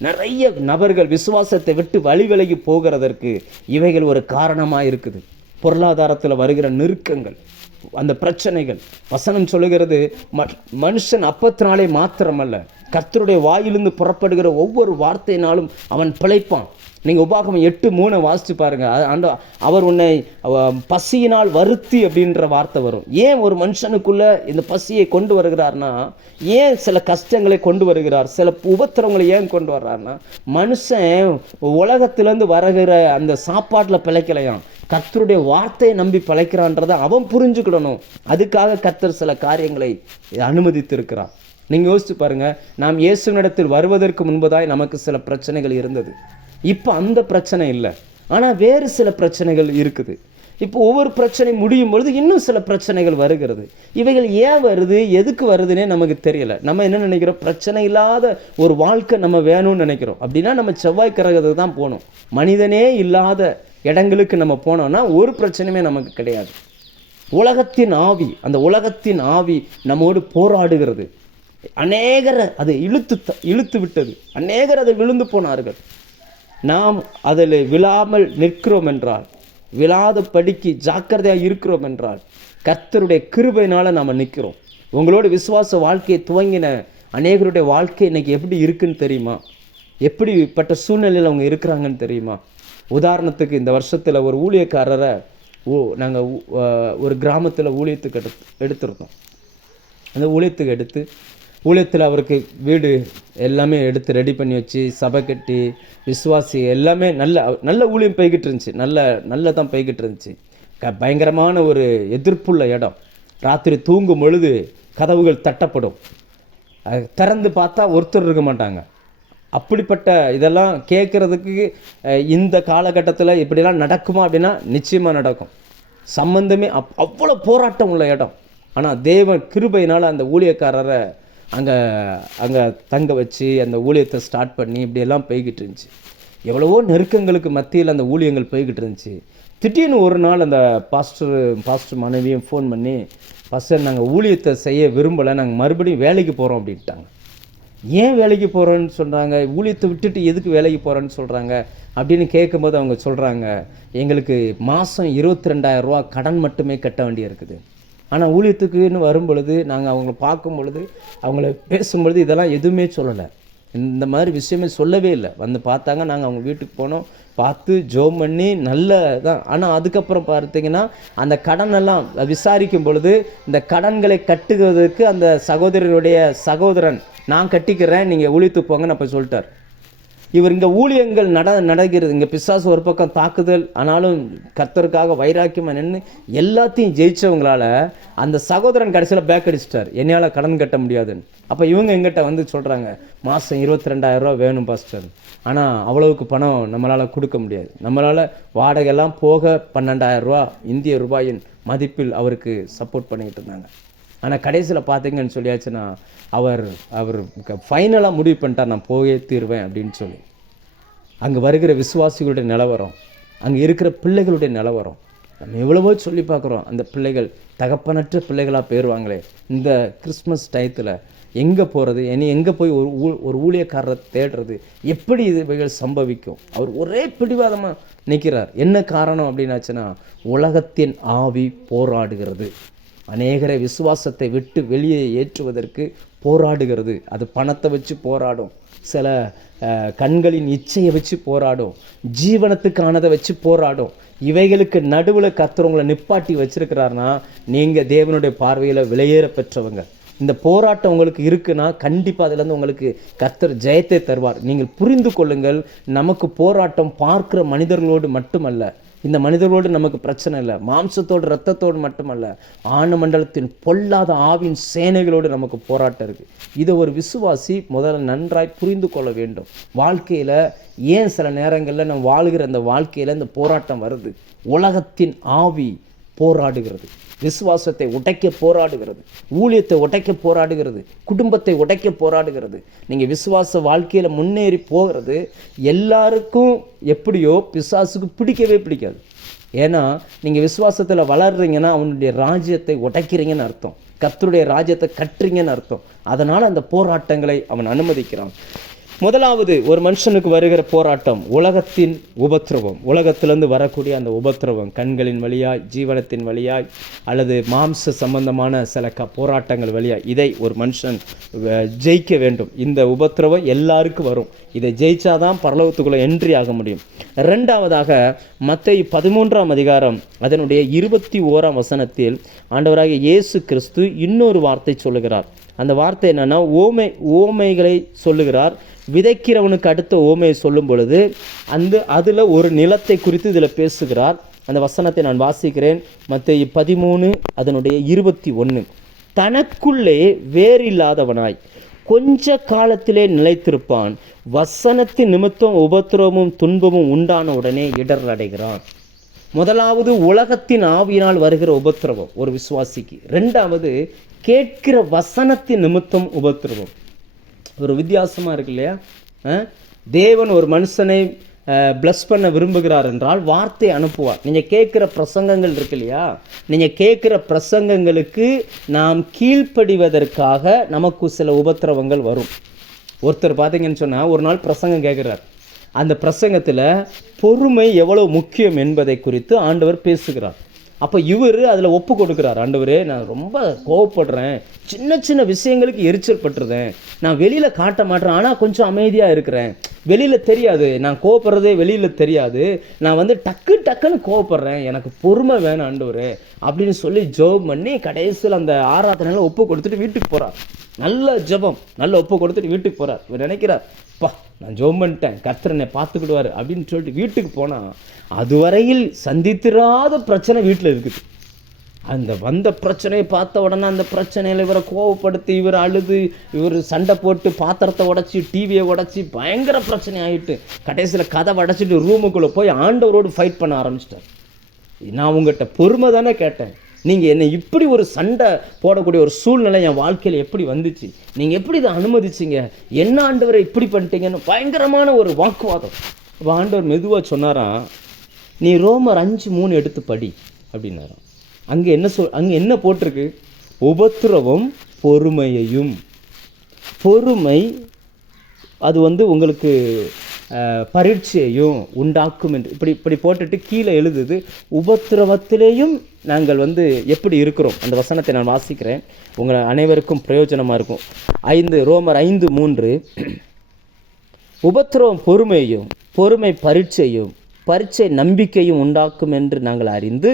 நிறைய நபர்கள் விசுவாசத்தை விட்டு வழி விலகி போகிறதற்கு இவைகள் ஒரு காரணமாக இருக்குது. பொருளாதாரத்தில் வருகிற நெருக்கங்கள், அந்த பிரச்சனைகள். வசனம் சொல்லுகிறது, மனுஷன் அப்பத்தினாலே மாத்திரமல்ல, கர்த்தருடைய வாயிலிருந்து புறப்படுகிற ஒவ்வொரு வார்த்தையினாலும் அவன் பிழைப்பான். நீங்கள் உபாகமம் 8:3 வாசித்து பாருங்கள். அவர் உன்னை பசியினால் வருத்தி அப்படின்ற வார்த்தை வரும். ஏன் ஒரு மனுஷனுக்குள்ளே இந்த பசியை கொண்டு வருகிறார்னா, ஏன் சில கஷ்டங்களை கொண்டு வருகிறார், சில உபத்திரவங்களை ஏன் கொண்டு வர்றாருன்னா, மனுஷன் உலகத்திலேருந்து வருகிற அந்த சாப்பாட்டில் பிழைக்கலையாம், கர்த்தருடைய வார்த்தையை நம்பி பிழைக்கிறான்றதை அவன் புரிஞ்சுக்கிடணும். அதுக்காக கர்த்தர் சில காரியங்களை அனுமதித்து இருக்கிறார். நீங்கள் யோசிச்சு பாருங்கள், நாம் இயேசுவினிடத்தில் வருவதற்கு முன்பதாய் நமக்கு சில பிரச்சனைகள் இருந்தது. இப்போ அந்த பிரச்சனை இல்லை, ஆனால் வேறு சில பிரச்சனைகள் இருக்குது. இப்போ ஒவ்வொரு பிரச்சனை முடியும் பொழுது இன்னும் சில பிரச்சனைகள் வருகிறது. இவைகள் ஏன் வருது, எதுக்கு வருதுன்னே நமக்கு தெரியலை. நம்ம என்ன நினைக்கிறோம், பிரச்சனை இல்லாத ஒரு வாழ்க்கை நம்ம வேணும்னு நினைக்கிறோம். அப்படின்னா நம்ம செவ்வாய் கிரகத்துக்கு தான் போகணும். மனிதனே இல்லாத இடங்களுக்கு நம்ம போனோம்னா ஒரு பிரச்சனையுமே நமக்கு கிடையாது. உலகத்தின் ஆவி, அந்த உலகத்தின் ஆவி நம்மோடு போராடுகிறது. அநேகரை அதை இழுத்து விட்டது. அநேகர் அதை விழுந்து போனார்கள். நாம் அதில் விழாமல் நிற்கிறோம் என்றால், விழாத படிக்கு ஜாக்கிரதையாக இருக்கிறோம் என்றால், கர்த்தருடைய கிருபையினால் நாம் நிற்கிறோம். உங்களோட விசுவாச வாழ்க்கையை துவங்கின அநேகருடைய வாழ்க்கை இன்றைக்கி எப்படி இருக்குன்னு தெரியுமா? எப்படிப்பட்ட சூழ்நிலையில் அவங்க இருக்கிறாங்கன்னு தெரியுமா? உதாரணத்துக்கு இந்த வருஷத்தில் ஒரு ஊழியக்காரரை நாங்கள் ஒரு கிராமத்தில் ஊழியத்துக்கு எடுத்திருந்தோம். அந்த ஊழியத்துக்கு ஊழியத்தில் அவருக்கு வீடு எல்லாமே எடுத்து ரெடி பண்ணி வச்சு சபை கட்டி விசுவாசி எல்லாமே நல்ல ஊழியம் போய்கிட்டு இருந்துச்சு. நல்ல தான் போய்கிட்டு இருந்துச்சு. பயங்கரமான ஒரு எதிர்ப்புள்ள இடம். ராத்திரி தூங்கும் பொழுது கதவுகள் தட்டப்படும். திறந்து பார்த்தா ஒருத்தர் இருக்க மாட்டாங்க. அப்படிப்பட்ட இதெல்லாம் கேட்குறதுக்கு இந்த காலகட்டத்தில் இப்படிலாம் நடக்குமா அப்படின்னா நிச்சயமாக நடக்கும். சம்பந்தமே அவ்வளோ போராட்டம் உள்ள இடம். ஆனால் தேவன் கிருபையினால் அந்த ஊழியக்காரரை அங்கே தங்க வச்சு அந்த ஊழியத்தை ஸ்டார்ட் பண்ணி இப்படியெல்லாம் போய்கிட்டு இருந்துச்சு. எவ்வளவோ நெருக்கங்களுக்கு மத்தியில் அந்த ஊழியங்கள் போய்கிட்டு இருந்துச்சு. திடீர்னு ஒரு நாள் அந்த பாஸ்டர் மனைவியும் ஃபோன் பண்ணி, பாஸ்டர் நாங்கள் ஊழியத்தை செய்ய விரும்பலை, நாங்கள் மறுபடியும் வேலைக்கு போகிறோம் அப்படின்ட்டாங்க. ஏன் வேலைக்கு போகிறோன்னு சொல்கிறாங்க, ஊழியத்தை விட்டுட்டு எதுக்கு வேலைக்கு போகிறோன்னு சொல்கிறாங்க அப்படின்னு கேட்கும்போது அவங்க சொல்கிறாங்க, எங்களுக்கு மாதம் 22,000 ரூபா கடன் மட்டுமே கட்ட வேண்டிய இருக்குது. ஆனால் ஊழியத்துக்குன்னு வரும் பொழுது நாங்கள் அவங்கள பார்க்கும் பொழுது அவங்கள பேசும்பொழுது இதெல்லாம் எதுவுமே சொல்லலை. இந்த மாதிரி விஷயமே சொல்லவே இல்லை. வந்து பார்த்தாங்க, நாங்கள் அவங்க வீட்டுக்கு போனோம், பார்த்து ஜோம் பண்ணி நல்ல தான். ஆனால் அதுக்கப்புறம் பார்த்தீங்கன்னா அந்த கடனெல்லாம் விசாரிக்கும் பொழுது இந்த கடன்களை கட்டுவதற்கு அந்த சகோதரனுடைய சகோதரன் நான் கட்டிக்கிறேன், நீங்கள் ஊழியத்துக்கு போங்கன்னு அப்போ சொல்லிட்டார். இவர் இங்கே ஊழியங்கள் நடக்கிறது, இங்கே பிசாசு ஒரு பக்கம் தாக்குதல், ஆனாலும் கர்த்தருக்காக வைராக்கியமாக நின்று எல்லாத்தையும் ஜெயித்தவங்களால அந்த சகோதரன் கடைசியில் பேக் அடிச்சிட்டார், என்னையால் கடன் கட்ட முடியாதுன்னு. அப்போ இவங்க எங்கிட்ட வந்து சொல்கிறாங்க, மாதம் 22,000 ரூபா வேணும் பாஸ்டர், ஆனால் அவ்வளவுக்கு பணம் நம்மளால் கொடுக்க முடியாது, நம்மளால் வாடகைலாம் போக 12,000 ரூபா இந்திய ரூபாயின் மதிப்பில் அவருக்கு சப்போர்ட் பண்ணிக்கிட்டு இருந்தாங்க. ஆனால் கடைசியில் பார்த்தீங்கன்னு சொல்லியாச்சுன்னா அவர் ஃபைனலாக முடிவு பண்ணிட்டார், நான் போயே தீர்வேன் அப்படின்னு சொல்லி. அங்கே வருகிற விசுவாசிகளுடைய நிலவரம், அங்கே இருக்கிற பிள்ளைகளுடைய நிலவரம் நம்ம எவ்வளவோ சொல்லி பார்க்குறோம். அந்த பிள்ளைகள் தகப்பனற்ற பிள்ளைகளாக போயிடுவாங்களே. இந்த கிறிஸ்மஸ் டயத்தில் எங்கே போகிறது, எங்கே போய் ஒரு ஊழியக்காரரை தேடுறது, எப்படி இதுவைகள் சம்பவிக்கும்? அவர் ஒரே பிடிவாதமாக நிற்கிறார். என்ன காரணம் அப்படின்னாச்சுன்னா, உலகத்தின் ஆவி போராடுகிறது. அநேகரை விசுவாசத்தை விட்டு வெளியே ஏற்றுவதற்கு போராடுகிறது. அது பணத்தை வச்சு போராடும், சில கண்களின் இச்சையை வச்சு போராடும், ஜீவனத்துக்கானதை வச்சு போராடும். இவைகளுக்கு நடுவில் கர்த்தர் நிப்பாட்டி வச்சிருக்கிறாருன்னா நீங்கள் தேவனுடைய பார்வையில் விலையேற பெற்றவங்க. இந்த போராட்டம் உங்களுக்கு இருக்குன்னா கண்டிப்பாக அதிலேருந்து உங்களுக்கு கர்த்தர் ஜெயத்தை தருவார். நீங்கள் புரிந்து கொள்ளுங்கள், நமக்கு போராட்டம் பார்க்குற மனிதர்களோடு மட்டுமல்ல, இந்த மனிதர்களோடு நமக்கு பிரச்சனை இல்லை, மாம்சத்தோடு இரத்தத்தோடு மட்டுமல்ல, ஆன மண்டலத்தின் பொல்லாத ஆவின் சேனைகளோடு நமக்கு போராட்டம் இருக்குது. இதை ஒரு விசுவாசி முதல்ல நன்றாய் புரிந்து கொள்ள வேண்டும். வாழ்க்கையில் ஏன் சில நேரங்களில் நம்ம வாழ்கிற அந்த வாழ்க்கையில் இந்த போராட்டம் வருது? உலகத்தின் ஆவி போராடுகிறது, விசுவாசத்தை உடைக்க போராடுகிறது, ஊழியத்தை உடைக்க போராடுகிறது, குடும்பத்தை உடைக்க போராடுகிறது. நீங்கள் விசுவாச வாழ்க்கையில் முன்னேறி போகிறது எல்லாருக்கும் எப்படியோ பிசாசுக்கு பிடிக்கவே பிடிக்காது. ஏன்னா நீங்கள் விசுவாசத்தில் வளர்றீங்கன்னா அவனுடைய ராஜ்யத்தை உடைக்கிறீங்கன்னு அர்த்தம், கர்த்தருடைய ராஜ்யத்தை கட்டுறீங்கன்னு அர்த்தம். அதனால் அந்த போராட்டங்களை அவன் அனுமதிக்கிறான். முதலாவது ஒரு மனுஷனுக்கு வருகிற போராட்டம் உலகத்தின் உபத்திரவம். உலகத்திலேருந்து வரக்கூடிய அந்த உபத்திரவம் கண்களின் வழியாய், ஜீவனத்தின் வழியாய், அல்லது மாம்ச சம்பந்தமான சில போராட்டங்கள் வழியாய் இதை ஒரு மனுஷன் ஜெயிக்க வேண்டும். இந்த உபத்திரவம் எல்லாருக்கும் வரும். இதை ஜெயிச்சாதான் பரலோகத்துக்குள்ளே என்ட்ரி ஆக முடியும். ரெண்டாவதாக மத்தேயு 13ஆம் அதிகாரம் அதனுடைய 21ஆம் வசனத்தில் ஆண்டவராகிய இயேசு கிறிஸ்து இன்னொரு வார்த்தை சொல்லுகிறார். அந்த வார்த்தை என்னன்னா, ஓமைகளை சொல்லுகிறார். விதைக்கிறவனுக்கு அடுத்த ஓமையை சொல்லும் பொழுது அதில் ஒரு நிலத்தை குறித்து இதில் பேசுகிறார். அந்த வசனத்தை நான் வாசிக்கிறேன். மத்தேயு 13 அதனுடைய 21. தனக்குள்ளே வேறில்லாதவனாய் கொஞ்ச காலத்திலே நிலைத்திருப்பான், வசனத்தின் நிமித்தம் உபத்திரவமும் துன்பமும் உண்டான உடனே இடர் அடைகிறான். முதலாவது உலகத்தின் ஆவியினால் வருகிற உபத்திரவம் ஒரு விசுவாசிக்கு. ரெண்டாவது கேட்கிற வசனத்தின் நிமித்தம் உபத்திரவம். ஒரு வித்தியாசமாக இருக்கு இல்லையா? தேவன் ஒரு மனுஷனை பிளஸ் பண்ண விரும்புகிறார் என்றால் வார்த்தை அனுப்புவார். நீங்கள் கேட்குற பிரசங்கங்கள் இருக்கு இல்லையா, நீங்கள் கேட்குற பிரசங்கங்களுக்கு நாம் கீழ்ப்படிவதற்காக நமக்கு சில உபத்திரவங்கள் வரும். ஒருத்தர் பார்த்தீங்கன்னு சொன்னால் ஒரு நாள் பிரசங்கம் கேட்குறார். அந்த பிரசங்கத்தில் பொறுமை எவ்வளோ முக்கியம் என்பதை குறித்து ஆண்டவர் பேசுகிறார். அப்போ இவர் அதில் ஒப்பு கொடுக்குறார். ஆண்டவரே, நான் ரொம்ப கோவப்படுறேன், சின்ன சின்ன விஷயங்களுக்கு எரிச்சல் பட்டுருதேன், நான் வெளியில் காட்ட மாட்டேன், ஆனால் கொஞ்சம் அமைதியாக இருக்கிறேன், வெளியில் தெரியாது, நான் கோவப்படுறதே வெளியில் தெரியாது, நான் டக்குன்னு கோவப்படுறேன், எனக்கு பொறுமை வேணும் ஆண்டவரே அப்படின்னு சொல்லி ஜெபம் பண்ணி கடைசியில் அந்த ஆராதனையில் ஒப்பு கொடுத்துட்டு வீட்டுக்கு போகிறார். நல்ல ஜெபம், நல்ல ஒப்பு கொடுத்துட்டு வீட்டுக்கு போகிறார். இவர் நினைக்கிறார், நான் ஜெபம் பண்ணிட்டேன், கர்த்தர் என்னை பார்த்துக்கிடுவார் அப்படின்னு சொல்லிட்டு வீட்டுக்கு போனால் அதுவரையில் சந்தித்திராத பிரச்சனை வீட்டில் இருக்குது. அந்த வந்த பிரச்சனையை பார்த்த உடனே அந்த பிரச்சனையில் இவரை கோவப்படுத்தி இவர் அழுது இவர் சண்டை போட்டு பாத்திரத்தை உடச்சி டிவியை உடச்சி பயங்கர பிரச்சனை ஆகிட்டு கடைசியில் கதவை அடைச்சிட்டு ரூமுக்குள்ளே போய் ஆண்டவரோடு ஃபைட் பண்ண ஆரம்பிச்சிட்டார். நான் உங்கள்கிட்ட பொறுமை தானே கேட்டேன், நீங்கள் என்னை இப்படி ஒரு சண்டை போடக்கூடிய ஒரு சூழ்நிலை என் வாழ்க்கையில் எப்படி வந்துச்சு, நீங்கள் எப்படி இதை அனுமதிச்சிங்க, என்ன ஆண்டவரை இப்படி பண்ணிட்டீங்கன்னு பயங்கரமான ஒரு வாக்குவாதம். இப்போ ஆண்டவர் மெதுவாக சொன்னாராம், நீ ரோமர் 5:3 எடுத்து படி அப்படின்னாராம். அங்கே என்ன போட்டிருக்கு? உபத்திரவம் பொறுமையையும். பொறுமை அது உங்களுக்கு பரீட்சையையும் உண்டாக்கும் என்று இப்படி போட்டுட்டு கீழே எழுதுது, உபத்திரவத்திலேயும் நாங்கள் எப்படி இருக்கிறோம். அந்த வசனத்தை நான் வாசிக்கிறேன், உங்களை அனைவருக்கும் பிரயோஜனமாக இருக்கும். ரோமர் 5:3 உபத்திரவம் பொறுமையையும், பொறுமை பரீட்சையும், பரீட்சை நம்பிக்கையும் உண்டாக்கும் என்று நாங்கள் அறிந்து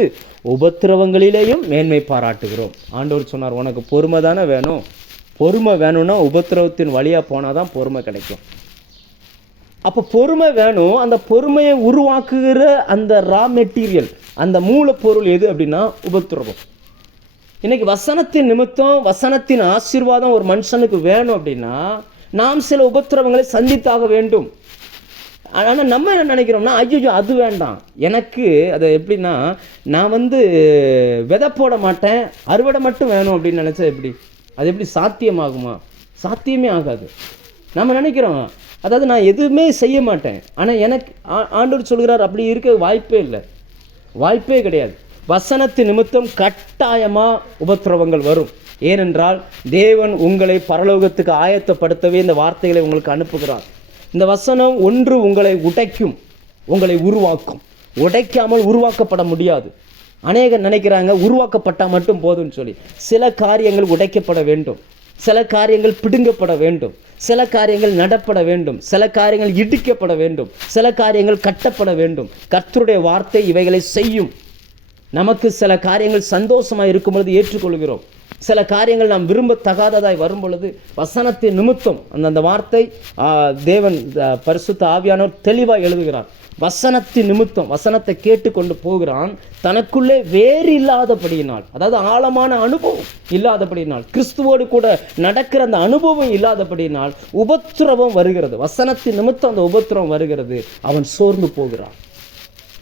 உபத்திரவங்களிலேயும் மேன்மை பாராட்டுகிறோம். ஆண்டவர் சொன்னார், உனக்கு பொறுமை தானே வேணும், பொறுமை வேணும்னா உபத்திரவத்தின் வழியாக போனால் தான் பொறுமை கிடைக்கும். அப்போ பொறுமை வேணும். அந்த பொறுமையை உருவாக்குகிற அந்த ரா மெட்டீரியல், அந்த மூலப்பொருள் எது அப்படின்னா உபத்திரவம். இன்னைக்கு வசனத்தின் நிமித்தம், வசனத்தின் ஆசீர்வாதம் ஒரு மனுஷனுக்கு வேணும் அப்படின்னா நாம் சில உபத்திரவங்களை சந்தித்தாக வேண்டும். ஆனால் நம்ம என்ன நினைக்கிறோம்னா, ஐயோ அது வேண்டாம் எனக்கு, அது எப்படின்னா நான் விதை போட மாட்டேன், அறுவடை மட்டும் வேணும் அப்படின்னு நினச்சா எப்படி? அது எப்படி சாத்தியமாகுமா? சாத்தியமே ஆகாது. நம்ம நினைக்கிறோம், அதாவது நான் எதுவுமே செய்ய மாட்டேன், ஆனால் எனக்கு ஆண்டவர் சொல்கிறார் அப்படி இருக்க வாய்ப்பே இல்லை, வாய்ப்பே கிடையாது. வசனத்து நிமித்தம் கட்டாயமாக உபத்திரவங்கள் வரும். ஏனென்றால் தேவன் உங்களை பரலோகத்துக்கு ஆயத்தப்படுத்தவே இந்த வார்த்தைகளை உங்களுக்கு அனுப்புகிறார். இந்த வசனம் ஒன்று உங்களை உடைக்கும், உங்களை உருவாக்கும். உடைக்காமல் உருவாக்கப்பட முடியாது. அநேகர் நினைக்கிறாங்க உருவாக்கப்பட்டால் மட்டும் போதும்னு சொல்லி. சில காரியங்கள் உடைக்கப்பட வேண்டும், சில காரியங்கள் பிடுங்கப்பட வேண்டும், சில காரியங்கள் நடப்பட வேண்டும், சில காரியங்கள் இடிக்கப்பட வேண்டும், சில காரியங்கள் கட்டப்பட வேண்டும். கர்த்தருடைய வார்த்தை இவைகளை செய்யும். நமக்கு சில காரியங்கள் சந்தோஷமாக இருக்கும் பொழுது ஏற்றுக்கொள்கிறோம், சில காரியங்கள் நாம் விரும்பத்தகாததாய் வரும் பொழுது வசனத்தின் நிமித்தம் அந்த வார்த்தை தேவன் பரிசுத்த ஆவியானவர் தெளிவாக எழுதுகிறார். வசனத்தின் நிமித்தம் வசனத்தை கேட்டுக்கொண்டு போகிறான். தனக்குள்ளே வேறு இல்லாதபடியினால், அதாவது ஆழமான அனுபவம் இல்லாதபடியினால், கிறிஸ்துவோடு கூட நடக்கிற அந்த அனுபவம் இல்லாதபடியினால் உபத்திரவம் வருகிறது. வசனத்தின் நிமித்தம் அந்த உபத்திரவம் வருகிறது. அவன் சோர்ந்து போகிறான்.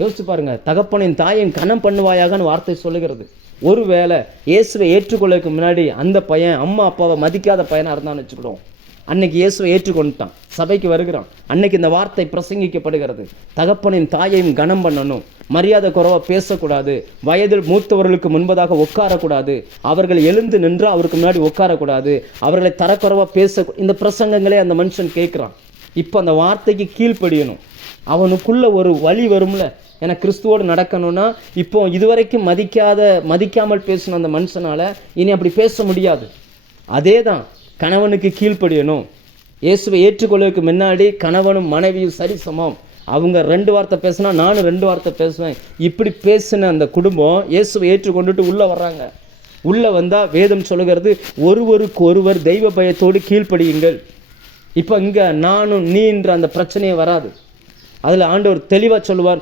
யோசிச்சு பாருங்க, தகப்பனின் தாயின் கனம் பண்ணுவாயாகன்னு வார்த்தை சொல்லுகிறது. ஒருவேளை இயேசுவை ஏற்றுக்கொள்ளக்கு முன்னாடி அந்த பையன் அம்மா அப்பாவை மதிக்காத பையனாக இருந்தான்னு வச்சுக்கிடுவோம். அன்னைக்கு இயேசுவை ஏற்றுக்கொண்டுட்டான், சபைக்கு வருகிறான். அன்னைக்கு இந்த வார்த்தை பிரசங்கிக்கப்படுகிறது. தகப்பனின் தாயையும் கனம் பண்ணணும், மரியாதை குறைவாக பேசக்கூடாது, வயதில் மூத்தவர்களுக்கு முன்பதாக உட்காரக்கூடாது, அவர்கள் எழுந்து நின்று அவருக்கு முன்னாடி உட்காரக்கூடாது, அவர்களை தரக்குறைவாக பேச, இந்த பிரசங்கங்களே அந்த மனுஷன் கேட்குறான். இப்போ அந்த வார்த்தைக்கு கீழ்ப்படியணும். அவனுக்குள்ள ஒரு வழி வரும்ல, ஏன்னா கிறிஸ்துவோடு நடக்கணும்னா இப்போ இதுவரைக்கும் மதிக்காமல் பேசணும் அந்த மனுஷனால் இனி அப்படி பேச முடியாது. அதே தான் கணவனுக்கு கீழ்ப்படியணும். இயேசுவை ஏற்றுக்கொள்வதற்கு முன்னாடி கணவனும் மனைவியும் சரி சமம். அவங்க 2 வார்த்தை பேசினா நானும் 2 வார்த்தை பேசுவேன். இப்படி பேசின அந்த குடும்பம் இயேசுவை ஏற்றுக்கொண்டுட்டு உள்ளே வர்றாங்க. உள்ளே வந்தால் வேதம் சொல்லுகிறது, ஒருவருக்கு ஒருவர் தெய்வ பயத்தோடு கீழ்ப்படியுங்கள். இப்போ இங்கே நானும் நீன்ற அந்த பிரச்சனையே வராது. அதில் ஆண்டவர் தெளிவாக சொல்லுவார்,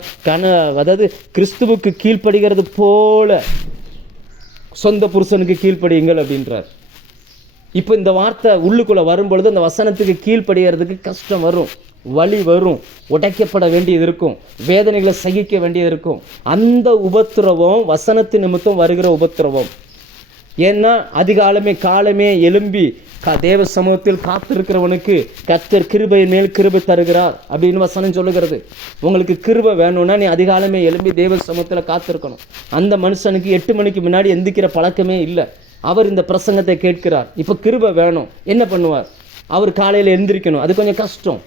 அதாவது கிறிஸ்துவுக்கு கீழ்ப்படுகிறது போல சொந்த புருஷனுக்கு கீழ்ப்படியுங்கள் அப்படின்றார். இப்போ இந்த வார்த்தை உள்ளுக்குள்ளே வரும்பொழுது அந்த வசனத்துக்கு கீழ்ப்படுகிறதுக்கு கஷ்டம் வரும், வலி வரும், உடைக்கப்பட வேண்டியது இருக்கும், வேதனைகளை சகிக்க வேண்டியது இருக்கும். அந்த உபத்திரவம் வசனத்து நிமித்தம் வருகிற உபத்திரவம். ஏன்னா காலமே எழும்பி தேவ சமூகத்தில் காத்திருக்கிறவனுக்கு கர்த்தர் கிருபையின் மேல் கிருபை தருகிறார் அப்படின்னு வசனம் சொல்லுகிறது. உங்களுக்கு கிருபை வேணும்னா நீ அதிகாலமே எழும்பி தேவ சமூகத்தில் காத்திருக்கணும். அந்த மனுஷனுக்கு 8 மணிக்கு முன்னாடி எந்திக்கிற பழக்கமே இல்லை. அவர் இந்த பிரசங்கத்தை கேட்கிறார். இப்போ கிருபை வேணும், என்ன பண்ணுவார்? அவர் காலையில் எழுந்திரிக்கணும், அது கொஞ்சம் கஷ்டம்.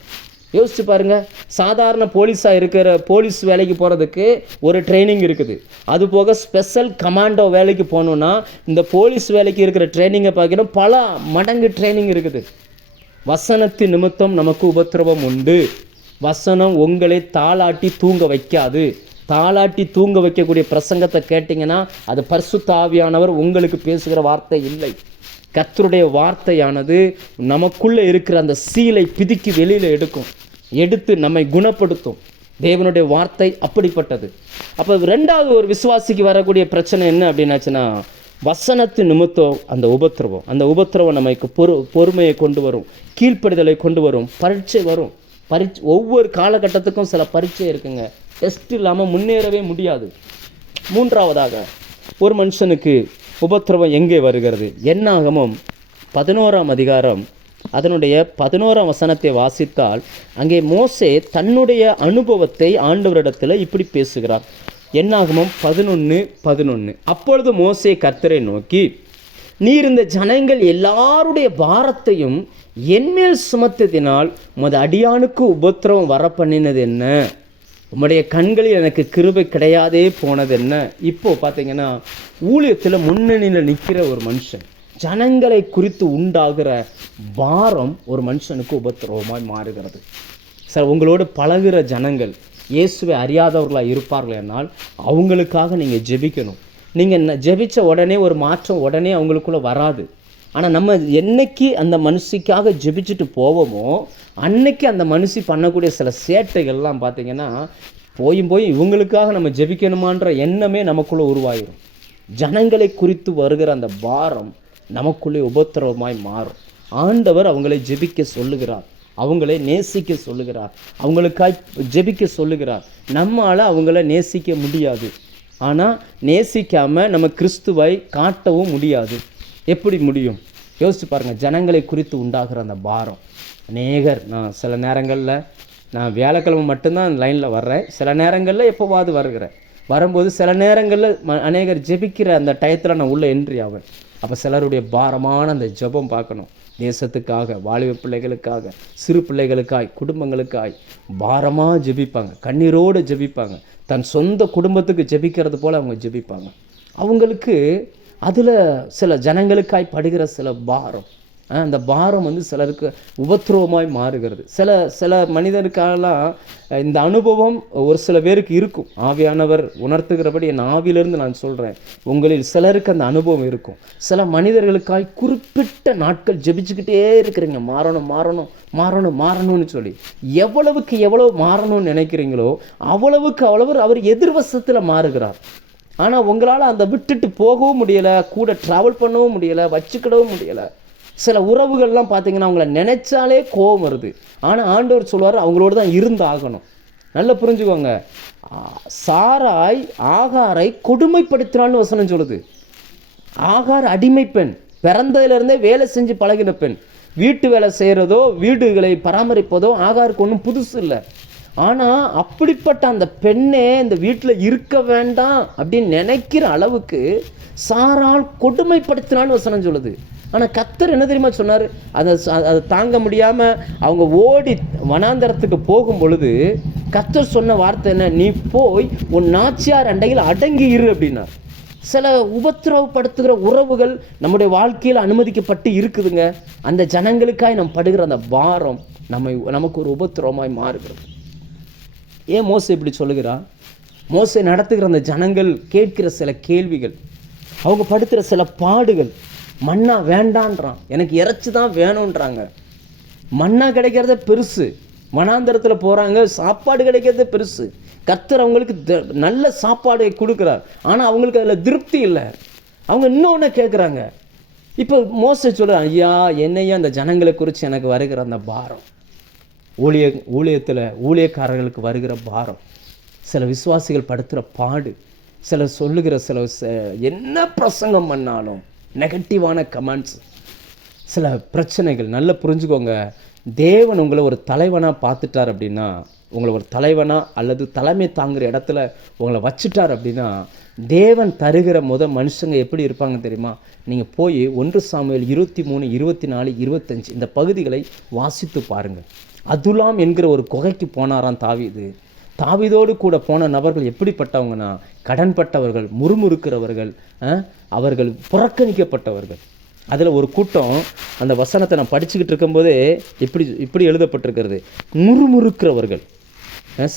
யோசிச்சு பாருங்க, சாதாரண போலீஸ் வேலைக்கு போகிறதுக்கு ஒரு ட்ரைனிங் இருக்குது. அது போக ஸ்பெஷல் கமாண்டோ வேலைக்கு போகணுன்னா இந்த போலீஸ் வேலைக்கு இருக்கிற ட்ரைனிங்கை பார்க்கணும், பல மடங்கு ட்ரைனிங் இருக்குது. வசனத்தின் நிமித்தம் நமக்கு உபத்திரவம் உண்டு. வசனம் உங்களை தாளாட்டி தூங்க வைக்காது. தாளாட்டி தூங்க வைக்கக்கூடிய பிரசங்கத்தை கேட்டிங்கன்னா அது பரிசுத்த ஆவியானவர் உங்களுக்கு பேசுகிற வார்த்தை இல்லை. கர்த்தருடைய வார்த்தையானது நமக்குள்ளே இருக்கிற அந்த சீலை பிதுக்கி வெளியில் எடுத்து நம்மை குணப்படுத்தும். தேவனுடைய வார்த்தை அப்படிப்பட்டது. அப்போ 2வது ஒரு விசுவாசிக்கு வரக்கூடிய பிரச்சனை என்ன அப்படின்னாச்சுன்னா, வசனத்து நிமித்தம் அந்த உபத்திரவம் நமக்கு பொறுமையை கொண்டு வரும், கீழ்ப்படிதலை கொண்டு வரும், பரீட்சை வரும். ஒவ்வொரு காலகட்டத்துக்கும் சில பரீட்சை இருக்குங்க. டெஸ்ட் இல்லாமல் முன்னேறவே முடியாது. 3வதாக ஒரு மனுஷனுக்கு உபத்திரவம் எங்கே வருகிறது? என்னாகமம் 11ஆம் அதிகாரம் அதனுடைய 11ஆம் வசனத்தை வாசித்தால் அங்கே மோசே தன்னுடைய அனுபவத்தை ஆண்டவரிடத்தில் இப்படி பேசுகிறார். என்னாகமம் 11:11. அப்பொழுது மோசே கர்த்தரை நோக்கி, நீர் இந்த ஜனங்கள் எல்லாருடைய பாரத்தையும் என்மேல் சுமத்ததினால் உமது அடியானுக்கு உபத்திரவம் வர பண்ணினது என்ன? உம்முடைய கண்களில் எனக்கு கிருபை கிடையாதே போனது என்ன? இப்போ பார்த்தீங்கன்னா ஊழியத்தில் முன்னணியில் நிற்கிற ஒரு மனுஷன், ஜனங்களை குறித்து உண்டாகிற பாரம் ஒரு மனுஷனுக்கு உபத்திரவமாய் மாறுகிறது. சார், உங்களோடு பழகுற ஜனங்கள் இயேசுவை அறியாதவர்களாக இருப்பார்கள் என்னால் அவங்களுக்காக நீங்கள் ஜெபிக்கணும். நீங்கள் ஜெபித்த உடனே ஒரு மாற்றம் உடனே அவங்களுக்குள்ளே வராது. ஆனால் நம்ம என்னைக்கு அந்த மனுஷிக்காக ஜெபிச்சுட்டு போவோமோ அன்னைக்கு அந்த மனுஷி பண்ணக்கூடிய சில சேட்டைகள்லாம் பார்த்திங்கன்னா போய் இவங்களுக்காக நம்ம ஜெபிக்கணுமான்ற எண்ணமே நமக்குள்ளே உருவாயிரும். ஜனங்களை குறித்து வருகிற அந்த பாரம் நமக்குள்ளே உபத்திரவமாய் மாறும். ஆண்டவர் அவங்களை ஜெபிக்க சொல்லுகிறார், அவங்களை நேசிக்க சொல்லுகிறார், அவங்களுக்காய் ஜெபிக்க சொல்லுகிறார். நம்மால் அவங்கள நேசிக்க முடியாது. ஆனால் நேசிக்காமல் நம்ம கிறிஸ்துவை காட்டவும் முடியாது. எப்படி முடியும்? யோசிச்சு பாருங்கள். ஜனங்களை குறித்து உண்டாகிற அந்த பாரம் அநேகர், நான் சில நேரங்களில் நான் வியாழக்கிழமை மட்டும்தான் லைனில் வர்றேன், சில நேரங்களில் எப்போவாது வரும்போது சில நேரங்களில் அநேகர் ஜெபிக்கிற அந்த டயத்தில் நான் உள்ளே என்ட்ரி ஆவேன். அப்போ சிலருடைய பாரமான அந்த ஜெபம் பார்க்கணும். தேசத்துக்காக, வாலிப பிள்ளைகளுக்காக, சிறு பிள்ளைகளுக்காய், குடும்பங்களுக்காய் பாரமாக ஜெபிப்பாங்க, கண்ணீரோடு ஜெபிப்பாங்க. தன் சொந்த குடும்பத்துக்கு ஜெபிக்கிறது போல் அவங்க ஜெபிப்பாங்க. அவங்களுக்கு அதில் சில ஜனங்களுக்காய் படுகிற சில பாரம், அந்த பாரம் சிலருக்கு உபத்திரவமாய் மாறுகிறது. சில மனிதருக்கெல்லாம் இந்த அனுபவம் ஒரு சில பேருக்கு இருக்கும். ஆவியானவர் உணர்த்துகிறபடி என் ஆவியிலிருந்து நான் சொல்கிறேன், உங்களில் சிலருக்கு அந்த அனுபவம் இருக்கும். சில மனிதர்களுக்காய் குறிப்பிட்ட நாட்கள் ஜெபிச்சுக்கிட்டே இருக்கிறீங்க, மாறணும்னு சொல்லி. எவ்வளவுக்கு எவ்வளவு மாறணும்னு நினைக்கிறீங்களோ அவ்வளவுக்கு அவர் எதிர்வசத்தில் மாறுகிறார். ஆனால் உங்களால் அந்த விட்டுட்டு போகவும் முடியலை, கூட ட்ராவல் பண்ணவும் முடியலை, வச்சுக்கிடவும் முடியலை. சில உறவுகள்லாம் பார்த்தீங்கன்னா அவங்கள நினைச்சாலே கோபம் வருது. ஆனால் ஆண்டவர் சொல்வார் அவங்களோடு தான் இருந்தாகணும். நல்லா புரிஞ்சுக்கோங்க. சாராய் ஆகாரை கொடுமைப்படுத்தினான்னு வசனம் சொல்லுது. ஆகார் அடிமை பெண், பிறந்ததுலேருந்தே வேலை செஞ்சு பழகின பெண். வீட்டு வேலை செய்கிறதோ வீடுகளை பராமரிப்பதோ ஆகாருக்கு ஒன்றும் புதுசு இல்லை. ஆனால் அப்படிப்பட்ட அந்த பெண்ணே இந்த வீட்டில் இருக்க வேண்டாம் அப்படின்னு நினைக்கிற அளவுக்கு சாரால் கொடுமைப்படுத்தினான்னு வசனம் சொல்லுது. ஆனால் கர்த்தர் என்ன தெரியுமா சொன்னார்? அதை தாங்க முடியாமல் அவங்க ஓடி வனாந்தரத்துக்கு போகும் பொழுது கர்த்தர் சொன்ன வார்த்தை என்ன? நீ போய் உன் நாச்சியார் அண்டையில் அடங்கி இரு அப்படின்னார். சில உபத்திரவப்படுத்துகிற உறவுகள் நம்முடைய வாழ்க்கையில் அனுமதிக்கப்பட்டு இருக்குதுங்க. அந்த ஜனங்களுக்காய் நம்ம படுகிற அந்த பாரம் நமக்கு ஒரு உபத்திரவமாய் மாறுகிறது. ஏன் மோசே இப்படி சொல்லுகிறான்? மோசே நடத்துகிற அந்த ஜனங்கள் கேட்கிற சில கேள்விகள், அவங்க படுத்துகிற சில பாடுகள். மன்னா வேண்டான்றான், எனக்கு இறைச்சி தான் வேணுன்றாங்க. மன்னா கிடைக்கிறத பெருசு, வனாந்தரத்தில் போகிறாங்க, சாப்பாடு கிடைக்கிறத பெருசு. கர்த்தர் அவங்களுக்கு நல்ல சாப்பாடு கொடுக்குறார், ஆனால் அவங்களுக்கு அதில் திருப்தி இல்லை. அவங்க இன்னொன்று கேட்குறாங்க. இப்போ மோசே சொல்கிறான், ஐயா என்னையா அந்த ஜனங்களை குறித்து எனக்கு வருகிற அந்த பாரம், ஊழியக்காரர்களுக்கு வருகிற பாரம், சில விசுவாசிகள் படுத்துகிற பாடு, சில சொல்லுகிற சில என்ன பிரசங்கம் பண்ணாலும் நெகட்டிவான கமெண்ட்ஸ், சில பிரச்சனைகள். நல்லா புரிஞ்சுக்கோங்க, தேவன் உங்களை ஒரு தலைவனாக பார்த்துட்டார் அப்படின்னா, உங்களை ஒரு தலைவனாக அல்லது தலைமை தாங்குகிற இடத்துல உங்களை வச்சுட்டார் அப்படின்னா, தேவன் தருகிற மனுஷங்க எப்படி இருப்பாங்க தெரியுமா? நீங்கள் போய் 1 சாமுவேல் 23, 24, 25 இந்த பகுதிகளை வாசித்து பாருங்கள். அதுலாம் என்கிற ஒரு குகைக்கு போனாராம் தாவீது. தாவீதோடு கூட போன நபர்கள் எப்படிப்பட்டவங்கன்னா, கடன்பட்டவர்கள், முறுமுறுக்கிறவர்கள், அவர்கள் புறக்கணிக்கப்பட்டவர்கள். அதில் ஒரு கூட்டம், அந்த வசனத்தை நான் படிச்சுக்கிட்டு இருக்கும்போதே இப்படி எழுதப்பட்டிருக்கிறது, முறுமுறுக்கிறவர்கள்.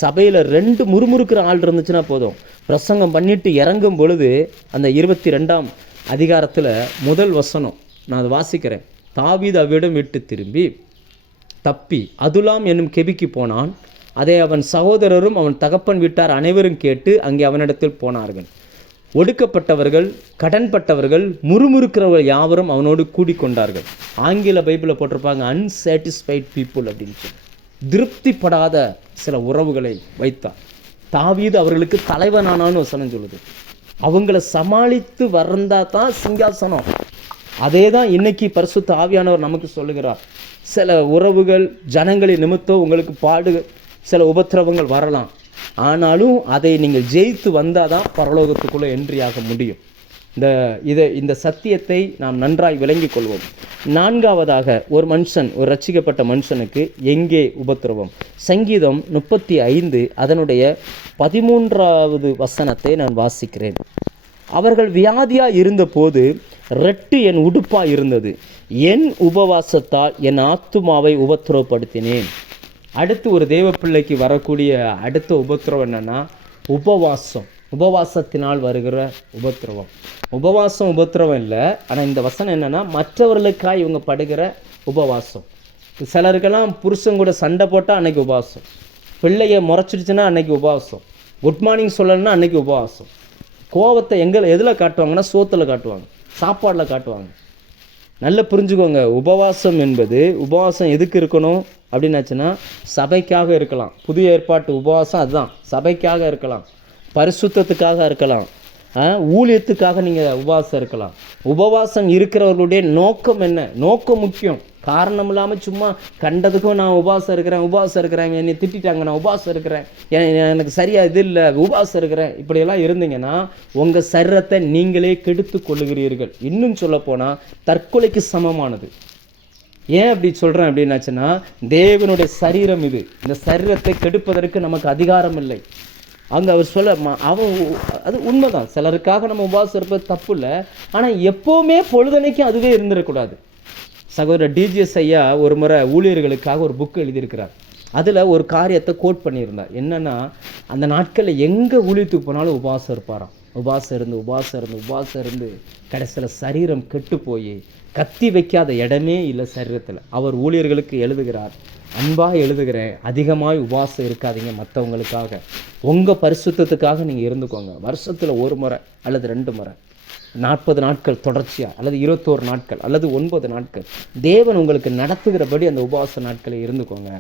சபையில் 2 முறுமுறுக்கிற ஆள் இருந்துச்சுன்னா போதும், பிரசங்கம் பண்ணிட்டு இறங்கும் பொழுது அந்த 22ஆம் அதிகாரத்தில் முதல் வசனம் நான் அதை வாசிக்கிறேன். தாவீது அவ்விடம் விட்டு திரும்பி தப்பி அதுலாம் என்னும் கெபிக்கு போனான். அதை அவன் சகோதரரும் அவன் தகப்பன் வீட்டார் அனைவரும் கேட்டு அங்கே அவனிடத்தில் போனார்கள். ஒடுக்கப்பட்டவர்கள், கடன்பட்டவர்கள், முறுமுறுக்கிறவர்கள் யாவரும் அவனோடு கூடிக்கொண்டார்கள். ஆங்கில பைபிளில் போட்டிருப்பாங்க அன்சாட்டிஸ்ஃபைட் பீப்புள் அப்படின்னு சொல்லி. திருப்திப்படாத சில உறவுகளை வைத்தான். தாவீது அவர்களுக்கு தலைவனானான்னு வசனம் சொல்லுது. அவங்கள சமாளித்து வந்தால் தான் சிங்காசனம். அதே தான் இன்னைக்கு பரிசுத்த ஆவியானவர் நமக்கு சொல்லுகிறார். சில உறவுகள், ஜனங்களின் நிமித்தம் உங்களுக்கு சில உபத்திரவங்கள் வரலாம். ஆனாலும் அதை நீங்கள் ஜெயித்து வந்தால் தான் பரலோகத்துக்குள்ளே என்ட்ரியாக முடியும். இந்த சத்தியத்தை நாம் நன்றாய் விளங்கிக் கொள்வோம். 4ஆவதாக, ஒரு ரட்சிக்கப்பட்ட மனுஷனுக்கு எங்கே உபத்திரவம்? சங்கீதம் 35 அதனுடைய 13வது வசனத்தை நான் வாசிக்கிறேன். அவர்கள் வியாதியாக இருந்தபோது ரெட்டு என் உடுப்பாக இருந்தது, என் உபவாசத்தால் என் ஆத்துமாவை உபத்திரவப்படுத்தினேன். அடுத்து ஒரு தேவ பிள்ளைக்கு வரக்கூடிய அடுத்த உபத்திரவம் என்னன்னா உபவாசத்தினால் வருகிற உபத்திரவம். உபத்திரவம் இல்லை, ஆனால் இந்த வசனம் என்னன்னா மற்றவர்களுக்காக இவங்க படுகிற உபவாசம். சிலருக்கெல்லாம் புருஷன் கூட சண்டை போட்டால் அன்னைக்கு உபவாசம், பிள்ளைய முறைச்சிடுச்சுன்னா அன்னைக்கு உபவாசம், குட் மார்னிங் சொல்லணும்னா அன்னைக்கு உபவாசம். கோபத்தை எதில் காட்டுவாங்கன்னா சோத்தில் காட்டுவாங்க, சாப்பாடில் காட்டுவாங்க. நல்லா புரிஞ்சுக்கோங்க, உபவாசம் எதுக்கு இருக்கணும் அப்படின்னாச்சுன்னா சபைக்காக இருக்கலாம். புதிய ஏற்பாட்டு உபவாசம் அதுதான், சபைக்காக இருக்கலாம், பரிசுத்தத்துக்காக இருக்கலாம், ஊழியத்துக்காக நீங்கள் உபவாசம் இருக்கலாம். உபவாசம் இருக்கிறவர்களுடைய நோக்கம் என்ன? நோக்கம் முக்கியம். காரணம் இல்லாமல் சும்மா கண்டதுக்கும் நான் உபவாசம் இருக்கிறேன், என்னை திட்டாங்க, நான் உபவாசம் இருக்கிறேன், எனக்கு சரியாக இது இல்லை, உபவாசம் இருக்கிறேன், இப்படியெல்லாம் இருந்தீங்கன்னா உங்கள் சரீரத்தை நீங்களே கெடுத்து கொள்ளுகிறீர்கள். இன்னும் சொல்லப்போனால் தற்கொலைக்கு சமமானது. ஏன் அப்படி சொல்கிறேன் அப்படின்னாச்சுன்னா, தேவனுடைய சரீரம் இது. இந்த சரீரத்தை கெடுப்பதற்கு நமக்கு அதிகாரம் இல்லை. அங்கே அவர் அது உண்மைதான். சிலருக்காக நம்ம உபவாசம் இருப்பது தப்பு இல்லை, ஆனால் எப்போவுமே பொழுதனைக்கும் அதுவே இருந்துடக்கூடாது. சகோதரர் டிஜிஎஸ் ஐயா ஒரு முறை ஊழியர்களுக்காக ஒரு புக்கு எழுதியிருக்கிறார். அதில் ஒரு காரியத்தை கோட் பண்ணியிருந்தார். என்னென்னா, அந்த நாட்களில் எங்கே ஊழியத்துக்கு போனாலும் உபவாசம் இருப்பாராம். உபவாசம் இருந்து கடைசியில் சரீரம் கெட்டு போய் கத்தி வைக்காத இடமே இல்லை சரீரத்தில். அவர் ஊழியர்களுக்கு எழுதுகிறார், அன்பாக எழுதுகிறேன், அதிகமாக உபவாசம் இருக்காதீங்க, மற்றவங்களுக்காக, உங்கள் பரிசுத்தத்துக்காக நீங்கள் இருந்துக்கோங்க. வருஷத்தில் 1 முறை அல்லது 2 முறை 40 நாட்கள் தொடர்ச்சியாக, அல்லது 21 நாட்கள், அல்லது 9 நாட்கள் தேவன் உங்களுக்கு நடத்துகிறபடி அந்த உபவாச நாட்களை இருந்துக்கோங்க.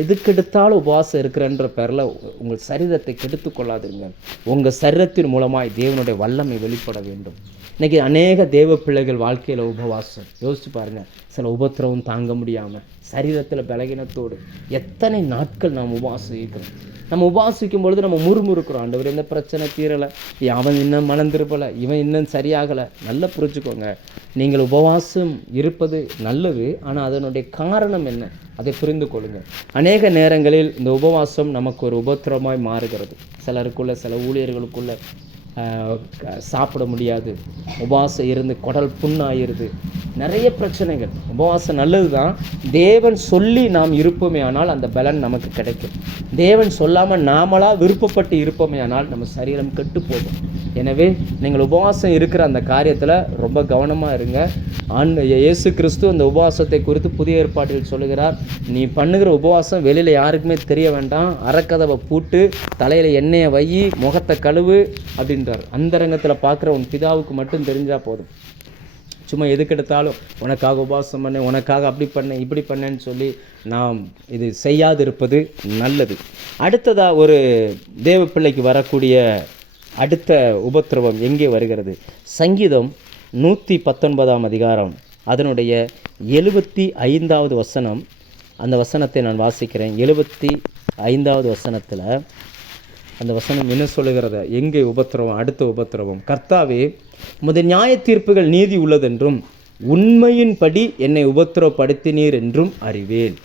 எதுக்கெடுத்தாலும் உபவாசம் இருக்கிறன்ற பேரில் உங்கள் சரீரத்தை கெடுத்து கொள்ளாதுங்க. உங்கள் சரீரத்தின் மூலமாய் தேவனுடைய வல்லமை வெளிப்பட வேண்டும். இன்றைக்கி அநேக தேவ பிள்ளைகள் வாழ்க்கையில் உபவாசம் யோசிச்சு பாருங்கள். சில உபத்திரவம் தாங்க முடியாமல் சரீரத்தில் பலகீனத்தோடு எத்தனை நாட்கள் நாம் உபவாசிக்கிறோம். நம்ம உபவாசிக்கும் பொழுது நம்ம முறுமுறுக்கிறோம், ஆண்டவர் இந்த பிரச்சனை தீரலை, அவன் இன்னும் மனம் திருப்பலை, இவன் இன்னும் சரியாகலை. நல்லா புரிஞ்சுக்கோங்க, நீங்கள் உபவாசம் இருப்பது நல்லது, ஆனால் அதனுடைய காரணம் என்ன அதை புரிந்து கொள்ளுங்கள். அநேக நேரங்களில் இந்த உபவாசம் நமக்கு ஒரு உபத்திரமாய் மாறுகிறது. சிலருக்குள்ள, சில ஊழியர்களுக்குள்ள சாப்பிட முடியாது, உபவாசம் இருந்து குடல் புண்ணாயிருது, நிறைய பிரச்சனைகள். உபவாசம் நல்லது தான், தேவன் சொல்லி நாம் இருப்போமே ஆனால் அந்த பலன் நமக்கு கிடைக்கும். தேவன் சொல்லாமல் நாமளாக விருப்பப்பட்டு இருப்போமே ஆனால் நம்ம சரீரம் கெட்டு போகும். எனவே நீங்கள் உபவாசம் இருக்கிற அந்த காரியத்தில் ரொம்ப கவனமாக இருங்க. இயேசு கிறிஸ்து அந்த உபவாசத்தை குறித்து புதிய ஏற்பாட்டில் சொல்லுகிறார், நீ பண்ணுகிற உபவாசம் வெளியில் யாருக்குமே தெரிய வேண்டாம், அறக்கதவை பூட்டு, தலையில் எண்ணெயை வை, முகத்தை கழுவு அப்படின்றார். அந்தரங்கத்தில் பார்க்குற உன் பிதாவுக்கு மட்டும் தெரிஞ்சால் போதும். சும்மா எதுக்கெடுத்தாலும் உனக்காக உபவாசம் பண்ணேன், உனக்காக அப்படி பண்ணேன், இப்படி பண்ணேன்னு சொல்லி நாம் இது செய்யாது இருப்பது நல்லது. அடுத்ததாக ஒரு தேவ பிள்ளைக்கு வரக்கூடிய அடுத்த உபத்திரவம் எங்கே வருகிறது? சங்கீதம் 119 அதிகாரம் அதனுடைய 75வது வசனம். அந்த வசனத்தை நான் வாசிக்கிறேன். 75வது வசனத்தில் அந்த வசனம் என்ன சொல்லுகிறத? எங்கே உபத்திரவம்? அடுத்த உபத்திரவம், கர்த்தாவே உமது நியாய தீர்ப்புகள் நீதி உள்ளதென்றும் உண்மையின்படி என்னை உபத்திரவப்படுத்தினீர் என்றும் அறிவேன்.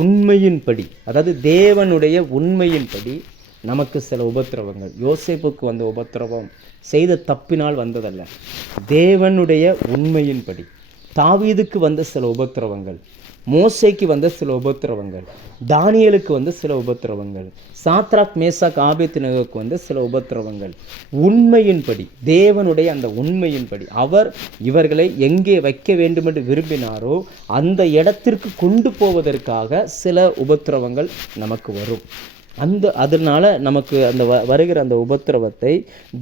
உண்மையின்படி, அதாவது தேவனுடைய உண்மையின்படி நமக்கு சில உபத்திரவங்கள். யோசேப்புக்கு வந்த உபத்திரவம் செய்த தப்பினால் வந்ததல்ல, தேவனுடைய உண்மையின்படி. தாவீதுக்கு வந்த சில உபத்திரவங்கள், மோசேக்கு வந்த சில உபத்திரவங்கள், தானியேலுக்கு வந்த சில உபத்திரவங்கள், சாத்ராக் மேசாக் ஆபேத்நேகோவுக்கு வந்த சில உபத்திரவங்கள். உண்மையின்படி, தேவனுடைய அந்த உண்மையின்படி அவர் இவர்களை எங்கே வைக்க வேண்டும் என்று விரும்பினாரோ அந்த இடத்திற்கு கொண்டு போவதற்காக சில உபத்திரவங்கள் நமக்கு வரும். அதனால் நமக்கு அந்த வருகிற அந்த உபத்திரவத்தை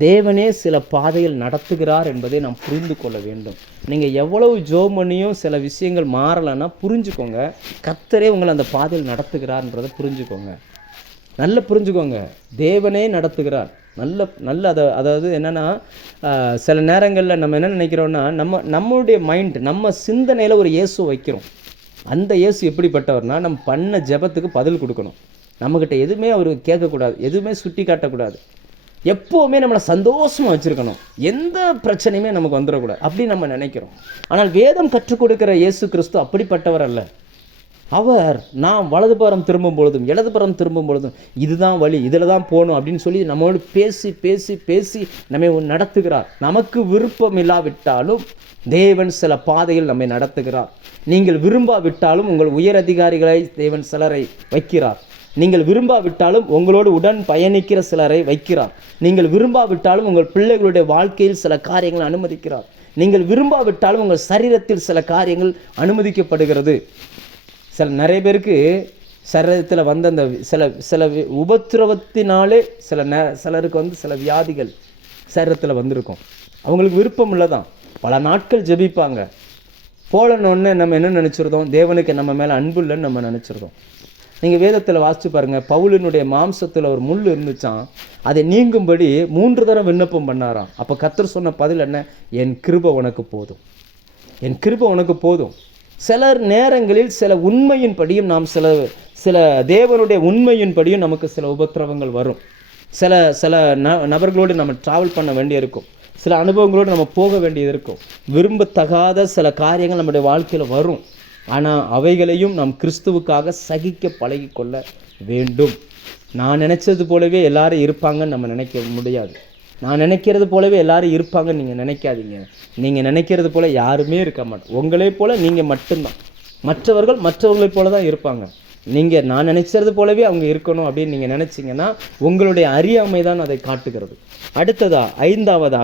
தேவனே சில பாதையில் நடத்துகிறார் என்பதை நாம் புரிந்து கொள்ள வேண்டும். நீங்கள் எவ்வளவு ஜெபம் பண்ணியும் சில விஷயங்கள் மாறலைன்னா புரிஞ்சுக்கோங்க, கர்த்தரே உங்களை அந்த பாதையில் நடத்துகிறார்ன்றதை புரிஞ்சுக்கோங்க. நல்லா புரிஞ்சுக்கோங்க, தேவனே நடத்துகிறார். நல்ல அதாவது என்னென்னா, சில நேரங்களில் நம்ம என்ன நினைக்கிறோன்னா, நம்மளுடைய மைண்ட், நம்ம சிந்தனையில் ஒரு இயேசு வைக்கிறோம். அந்த இயேசு எப்படிப்பட்டவர்னா, நம்ம பண்ண ஜெபத்துக்கு பதில் கொடுக்கணும். நம்மக்கிட்ட எதுவுமே அவர் கேட்கக்கூடாது, எதுவுமே சுட்டி காட்டக்கூடாது, எப்போவுமே நம்மளை சந்தோஷமாக வச்சுருக்கணும், எந்த பிரச்சனையுமே நமக்கு வந்துடக்கூடாது அப்படி நம்ம நினைக்கிறோம். ஆனால் வேதம் கற்றுக் கொடுக்கிற இயேசு கிறிஸ்து அப்படிப்பட்டவர் அல்ல. அவர் நாம் வலதுபுறம் திரும்பும் பொழுதும் இடதுபுறம் திரும்பும் பொழுதும் இதுதான் வழி, இதில் தான் போகணும் அப்படின்னு சொல்லி நம்மளோடு பேசி பேசி பேசி நம்மை நடத்துகிறார். நமக்கு விருப்பம் இல்லாவிட்டாலும் தேவன் சில பாதையில் நம்மை நடத்துகிறார். நீங்கள் விரும்பாவிட்டாலும் உங்கள் உயர் அதிகாரிகளை தேவன் சிலரை வைக்கிறார். நீங்கள் விரும்பாவிட்டாலும் உங்களோடு உடன் பயணிக்கிற சிலரை வைக்கிறார். நீங்கள் விரும்பாவிட்டாலும் உங்கள் பிள்ளைகளுடைய வாழ்க்கையில் சில காரியங்கள் அனுமதிக்கிறார். நீங்கள் விரும்பாவிட்டாலும் உங்கள் சரீரத்தில் சில காரியங்கள் அனுமதிக்கப்படுகிறது. நிறைய பேருக்கு சரீரத்தில் வந்த அந்த சில உபத்திரவத்தினாலே சிலருக்கு வந்து சில வியாதிகள் சரீரத்தில் வந்திருக்கும். அவங்களுக்கு விருப்பம் இல்லை தான், பல நாட்கள் ஜெபிப்பாங்க, போலனொன்னு நம்ம என்ன நினச்சிருந்தோம், தேவனுக்கு நம்ம மேலே அன்பு இல்லைன்னு நம்ம நினச்சிருந்தோம். நீங்கள் வேதத்தில் வாசித்து பாருங்கள், பவுலினுடைய மாம்சத்தில் ஒரு முள் இருந்துச்சான், அதை நீங்கும்படி 3 தடவை விண்ணப்பம் பண்ணாராம். அப்போ கர்த்தர் சொன்ன பதில் என்ன? என் கிருபை உனக்கு போதும், என் கிருபை உனக்கு போதும். சிலர் நேரங்களில் சில உண்மையின்படியும் நாம் சில தேவனுடைய உண்மையின்படியும் நமக்கு சில உபத்திரவங்கள் வரும். சில நபர்களோடு நம்ம ட்ராவல் பண்ண வேண்டியிருக்கும், சில அனுபவங்களோடு நம்ம போக வேண்டியது இருக்கும். விரும்பத்தகாத சில காரியங்கள் நம்முடைய வாழ்க்கையில் வரும். ஆனால் அவைகளையும் நாம் கிறிஸ்துவுக்காக சகிக்க பழகி கொள்ள வேண்டும். நான் நினச்சது போலவே எல்லாரும் இருப்பாங்கன்னு நம்ம நினைக்க முடியாது. நான் நினைக்கிறது போலவே எல்லாரும் இருப்பாங்கன்னு நீங்கள் நினைக்காதீங்க. நீங்கள் நினைக்கிறது போல் யாருமே இருக்க மாட்டோம். உங்களே போல் நீங்கள் மட்டும்தான். மற்றவர்கள் மற்றவர்களைப் போல தான் இருப்பாங்க. நீங்கள் நான் நினைச்சது போலவே அவங்க இருக்கணும் அப்படின்னு நீங்கள் நினச்சிங்கன்னா உங்களுடைய அறியாமை தான் அதை காட்டுகிறது. அடுத்ததாக 5வது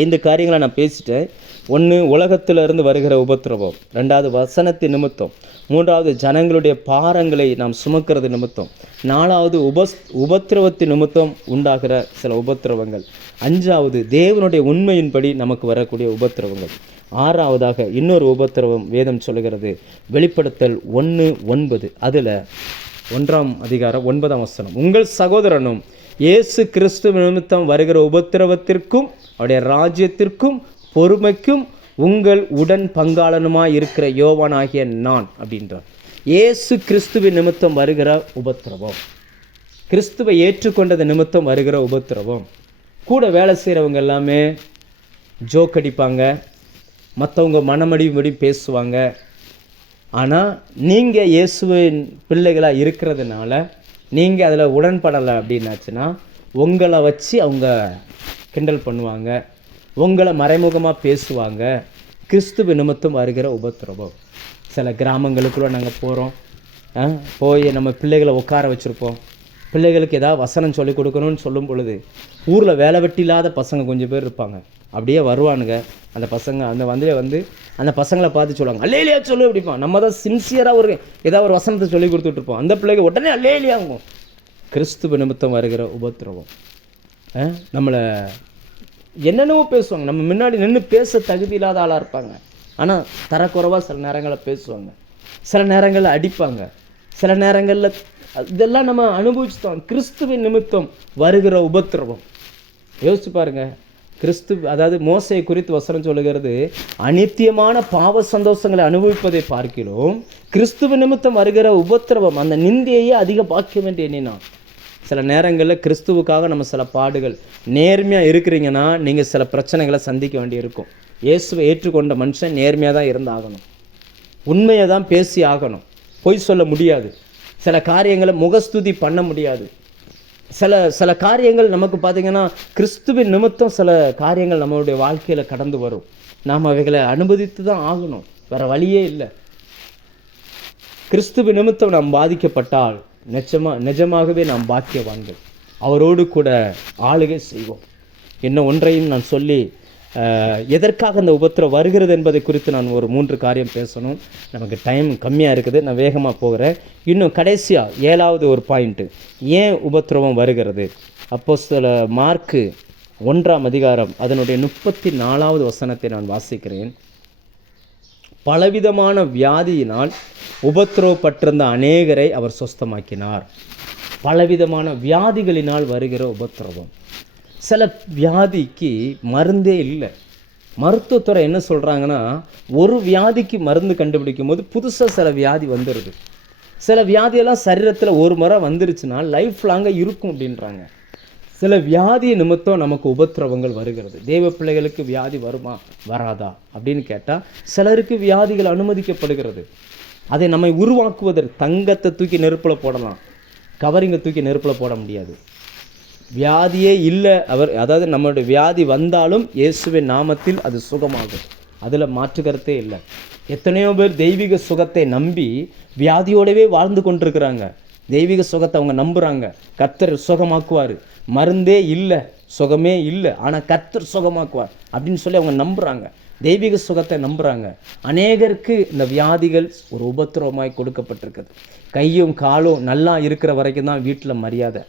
5 காரியங்களை நான் பேசிட்டேன். ஒன்று உலகத்திலிருந்து வருகிற உபத்திரவம், ரெண்டாவது வசனத்தின் நிமித்தம், மூன்றாவது ஜனங்களுடைய பாரங்களை நாம் சுமக்கிறது நிமித்தம், நாலாவது உபத்திரவத்தின் நிமித்தம் உண்டாகிற சில உபத்திரவங்கள், அஞ்சாவது தேவனுடைய உண்மையின்படி நமக்கு வரக்கூடிய உபத்திரவங்கள், ஆறாவதாக இன்னொரு உபத்திரவம் வேதம் சொல்லுகிறது. வெளிப்படுத்தல் 1:9, அதில் 1ஆம் அதிகாரம் 9ஆம் வசனம், உங்கள் சகோதரனும் இயேசு கிறிஸ்து நிமித்தம் வருகிற உபத்திரவத்திற்கும் அவருடைய ராஜ்யத்திற்கும் பொறுமைக்கும் உங்கள் உடன் பங்காளனுமாய் இருக்கிற யோவானாகிய நான் அப்படின்றார். இயேசு கிறிஸ்துவின் நிமித்தம் வருகிற உபத்திரவம், கிறிஸ்துவை ஏற்றுக்கொண்டது நிமித்தம் வருகிற உபத்திரவம். கூட வேலை செய்கிறவங்க எல்லாமே ஜோக் அடிப்பாங்க, மற்றவங்க மனமடிபடி பேசுவாங்க. ஆனால் நீங்கள் இயேசுவின் பிள்ளைகளாக இருக்கிறதுனால நீங்கள் அதில் உடன்படலை அப்படின்னாச்சுன்னா உங்களை வச்சு அவங்க கிண்டல் பண்ணுவாங்க, உங்களை மறைமுகமாக பேசுவாங்க. கிறிஸ்துவ நிமித்தம் வருகிற உபத்திரவம். சில கிராமங்களுக்குள்ளே நாங்கள் போகிறோம், போய் நம்ம பிள்ளைகளை உட்கார வச்சுருப்போம். பிள்ளைகளுக்கு ஏதாவது வசனம் சொல்லிக் கொடுக்கணும்னு சொல்லும் பொழுது ஊரில் வேலை வெட்டி இல்லாத பசங்க கொஞ்சம் பேர் இருப்பாங்க. அப்படியே வருவானுங்க அந்த பசங்க, வந்து அந்த பசங்களை பார்த்து சொல்லுவாங்க, அல்லேலியா சொல்லு அப்படிப்பான். நம்ம தான் சின்சியராக ஏதாவது ஒரு வசனத்தை சொல்லி கொடுத்துட்ருப்போம். அந்த பிள்ளைங்க உடனே அல்லேலியாகும். கிறிஸ்துவ நிமித்தம் வருகிற உபத்திரவம். நம்மளை என்னென்னவோ பேசுவாங்க, நம்ம முன்னாடி நின்று பேச தகுதி இல்லாத ஆளாக இருப்பாங்க. ஆனால் தரக்குறைவாக சில நேரங்களில் பேசுவாங்க, சில நேரங்களில் அடிப்பாங்க, சில நேரங்களில் இதெல்லாம் நம்ம அனுபவிச்சுட்டோம். கிறிஸ்துவின் நிமித்தம் வருகிற உபத்திரவம். யோசிச்சு பாருங்க. அதாவது மோசையை குறித்து வசனம் சொல்லுகிறது, அநித்தியமான பாவ சந்தோஷங்களை அனுபவிப்பதை பார்க்கிறோம், கிறிஸ்துவ நிமித்தம் வருகிற உபத்திரவம் அந்த நிந்தையே அதிக பாக்கியம் என்று எண்ணினான். சில நேரங்களில் கிறிஸ்துவுக்காக நம்ம சில பாடுகள், நேர்மையாக இருக்கிறீங்கன்னா நீங்கள் சில பிரச்சனைகளை சந்திக்க வேண்டியிருக்கும். இயேசுவை ஏற்றுக்கொண்ட மனுஷன் நேர்மையாக தான் இருந்தாகணும், உண்மையை தான் பேசி ஆகணும், பொய் சொல்ல முடியாது, சில காரியங்களை முகஸ்துதி பண்ண முடியாது. சில காரியங்கள் நமக்கு பார்த்திங்கன்னா கிறிஸ்துவின் நிமித்தம் சில காரியங்கள் நம்மளுடைய வாழ்க்கையில் கடந்து வரும். நாம் அவைகளை அனுமதித்து தான் ஆகணும், வேறு வழியே இல்லை. கிறிஸ்துவின் நிமித்தம் நாம் பாதிக்கப்பட்டால் நிஜமாகவே நாம் பாக்கியவான்கள், அவரோடு கூட ஆளுகை செய்வோம். இன்னும் ஒன்றையும் நான் சொல்லி எதற்காக அந்த உபத்திரம் வருகிறது என்பதை குறித்து நான் ஒரு 3 காரியம் பேசணும். நமக்கு டைம் கம்மியாக இருக்குது, நான் வேகமாக போகிறேன். இன்னும் கடைசியாக 7வது ஒரு பாயிண்ட்டு, ஏன் உபத்திரவம் வருகிறது. அப்போஸ்தல மார்க்கு 1ஆம் அதிகாரம் அதனுடைய 34வது வசனத்தை நான் வாசிக்கிறேன். பலவிதமான வியாதியினால் உபத்திரவப்பட்டிருந்த அநேகரை அவர் சொஸ்தமாக்கினார். பலவிதமான வியாதிகளினால் வருகிற உபத்திரவம். சில வியாதிக்கு மருந்தே இல்லை. மருத்துவத்துறை என்ன சொல்கிறாங்கன்னா, ஒரு வியாதிக்கு மருந்து கண்டுபிடிக்கும் போது புதுசாக சில வியாதி வந்துடுது. சில வியாதியெல்லாம் சரீரத்தில் ஒரு முறை வந்துருச்சுன்னா லைஃப் லாங்காக இருக்கும் அப்படின்றாங்க. சில வியாதி நிமித்தம் நமக்கு உபத்திரவங்கள் வருகிறது. தேவ பிள்ளைகளுக்கு வியாதி வருமா வராதா அப்படின்னு கேட்டால் சிலருக்கு வியாதிகள் அனுமதிக்கப்படுகிறது. அதை நம்மை உருவாக்குவதற்கு தங்கத்தை தூக்கி நெருப்பில் போடலாம், கவரிங்கை தூக்கி நெருப்பில் போட முடியாது. வியாதியே இல்லை, அதாவது நம்மளுடைய வியாதி வந்தாலும் இயேசுவின் நாமத்தில் அது சுகமாகும், அதில் மாற்றுக்கருத்தே இல்லை. எத்தனையோ பேர் தெய்வீக சுகத்தை நம்பி வியாதியோடவே வாழ்ந்து கொண்டிருக்கிறாங்க. தெய்வீக சுகத்தை அவங்க நம்புகிறாங்க, கர்த்தர் சுகமாக்குவார், மருந்தே இல்லை, சுகமே இல்லை, ஆனால் கர்த்தர் சுகமாக்குவார் அப்படின்னு சொல்லி அவங்க நம்புகிறாங்க, தெய்வீக சுகத்தை நம்புகிறாங்க. அநேகருக்கு இந்த வியாதிகள் ஒரு உபத்திரவமாய் கொடுக்கப்பட்டிருக்குது. கையும் காலும் நல்லா இருக்கிற வரைக்கும் தான் வீட்டில் மரியாதை,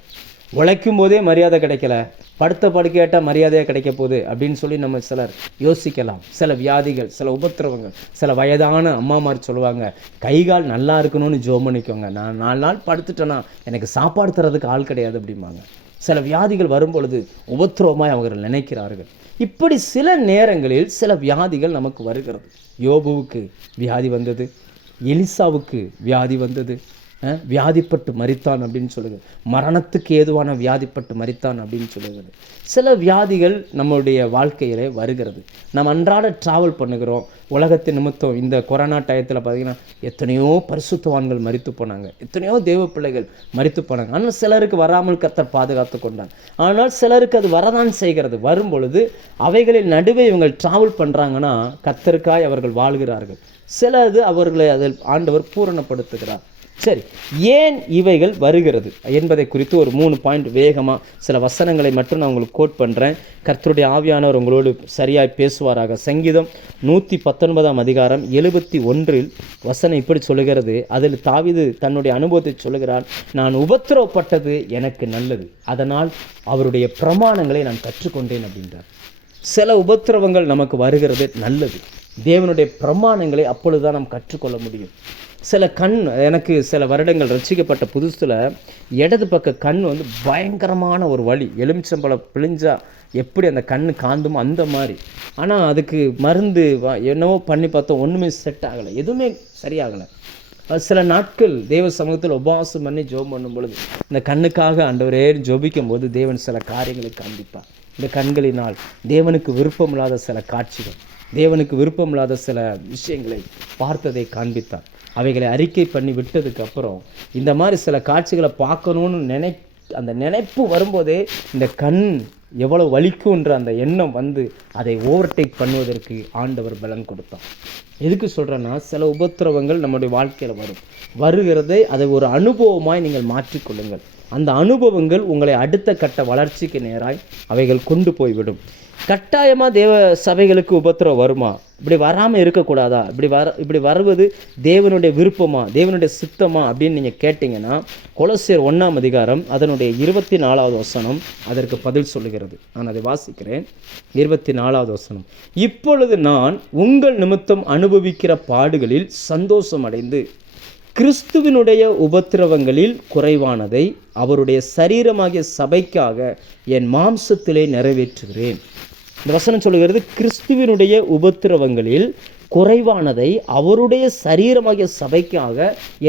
உழைக்கும் போதே மரியாதை கிடைக்கல, படுத்த படுக்கையாட்டால் மரியாதையாக கிடைக்க போகுது அப்படின்னு சொல்லி நம்ம சிலர் யோசிக்கலாம். சில வியாதிகள், சில உபத்திரவங்கள், சில வயதான அம்மாமார் சொல்லுவாங்க, கைகால் நல்லா இருக்கணும்னு ஜோம் பண்ணிக்கோங்க, நான் 4 நாள் படுத்துட்டேன்னா எனக்கு சாப்பாடு தரதுக்கு ஆள் கிடையாது அப்படிம்பாங்க. சில வியாதிகள் வரும் பொழுது உபத்திரவமாய் அவர்கள் நினைக்கிறார்கள். இப்படி சில நேரங்களில் சில வியாதிகள் நமக்கு வருகிறது. யோபுவுக்கு வியாதி வந்தது, எலிசாவுக்கு வியாதி வந்தது, வியாதிப்பட்டு மரித்தான் அப்படின்னு சொல்லுது, மரணத்துக்கு ஏதுவான வியாதிப்பட்டு மரித்தான் அப்படின்னு சொல்லுகிறது. சில வியாதிகள் நம்மளுடைய வாழ்க்கையிலே வருகிறது. நம்ம அன்றாட ட்ராவல் பண்ணுகிறோம் உலகத்தின் நிமித்தம். இந்த கொரோனா டயத்தில் பார்த்திங்கன்னா எத்தனையோ பரிசுத்தவான்கள் மரித்து போனாங்க, எத்தனையோ தேவ பிள்ளைகள் மரித்து போனாங்க. ஆனால் சிலருக்கு வராமல் கர்த்தர் பாதுகாத்து கொண்டாங்க. ஆனால் சிலருக்கு அது வரதான் செய்கிறது. வரும் பொழுது அவைகளின் நடுவே இவங்க ட்ராவல் பண்ணுறாங்கன்னா கர்த்தருக்காய் அவர்கள் வாழ்கிறார்கள். சிலது அவர்களை அதில் ஆண்டவர் பூரணப்படுத்துகிறார். சரி, ஏன் இவைகள் வருகிறது என்பதை குறித்து ஒரு 3 பாயிண்ட் வேகமாக சில வசனங்களை மட்டும் நான் உங்களுக்கு கோட் பண்ணுறேன். கர்த்தருடைய ஆவியானவர் உங்களோடு சரியாய் பேசுவாராக. சங்கீதம் 119 அதிகாரம் 71 வசனம் இப்படி சொல்லுகிறது. அதில் தாவீது தன்னுடைய அனுபவத்தை சொல்லுகிறார். நான் உபத்திரவப்பட்டது எனக்கு நல்லது, அதனால் அவருடைய பிரமாணங்களை நான் கற்றுக்கொண்டேன் அப்படின்றார். சில உபத்திரவங்கள் நமக்கு வருகிறது நல்லது. தேவனுடைய பிரமாணங்களை அப்பொழுதுதான் நாம் கற்றுக்கொள்ள முடியும். சில எனக்கு சில வருடங்கள் ரட்சிக்கப்பட்ட புதுசில் இடது பக்க கண் பயங்கரமான ஒரு வலி, எலுமிச்சம்பழம் பிழிஞ்சா எப்படி அந்த கண் காந்துமோ அந்த மாதிரி. ஆனால் அதுக்கு மருந்து என்னவோ பண்ணி பார்த்தோம், ஒன்றுமே செட் ஆகலை, எதுவுமே சரியாகலை. சில நாட்கள் தேவ சமூகத்தில் உபவாசம் பண்ணி ஜெபம் பண்ணும் பொழுது இந்த கண்ணுக்காக ஆண்டவரே ஜெபிக்கும் போது தேவன் சில காரியங்களை காண்பிப்பார். இந்த கண்களினால் தேவனுக்கு விருப்பமில்லாத சில காட்சிகள், தேவனுக்கு விருப்பமில்லாத சில விஷயங்களை பார்த்ததை காண்பித்தார். அவைகளை அறிக்கை பண்ணி விட்டதுக்கப்புறம் இந்த மாதிரி சில காட்சிகளை பார்க்கணுன்னு அந்த நினைப்பு வரும்போதே இந்த கண் எவ்வளோ வலிக்குன்ற அந்த எண்ணம் அதை ஓவர்டேக் பண்ணுவதற்கு ஆண்டவர் பலன் கொடுத்தார். எதுக்கு சொல்கிறேன்னா, சில உபத்திரவங்கள் நம்முடைய வாழ்க்கையில் வருகிறதை அதை ஒரு அனுபவமாய் நீங்கள் மாற்றிக்கொள்ளுங்கள். அந்த அனுபவங்கள் உங்களை அடுத்த கட்ட வளர்ச்சிக்கு நேராய் அவைகள் கொண்டு போய்விடும். கட்டாயமாக தேவ சபைகளுக்கு உபத்திரவம் வருமா? இப்படி வராமல் இருக்கக்கூடாதா? இப்படி வருவது தேவனுடைய விருப்பமா, தேவனுடைய சித்தமா அப்படின்னு நீங்கள் கேட்டிங்கன்னா, கொலோசியர் 1 அதிகாரம் அதனுடைய 24 வசனம் அதற்கு பதில் சொல்லுகிறது. நான் அதை வாசிக்கிறேன். 24 வசனம். இப்பொழுது நான் உங்கள் நிமித்தம் அனுபவிக்கிற பாடுகளில் சந்தோஷம் அடைந்து கிறிஸ்துவினுடைய உபத்திரவங்களில் குறைவானதை அவருடைய சரீரமாகிய சபைக்காக என் மாம்சத்திலே நிறைவேற்றுகிறேன். இந்த வசனம் சொல்லுகிறது, கிறிஸ்துவினுடைய உபத்திரவங்களில் குறைவானதை அவருடைய சரீரமாகிய சபைக்காக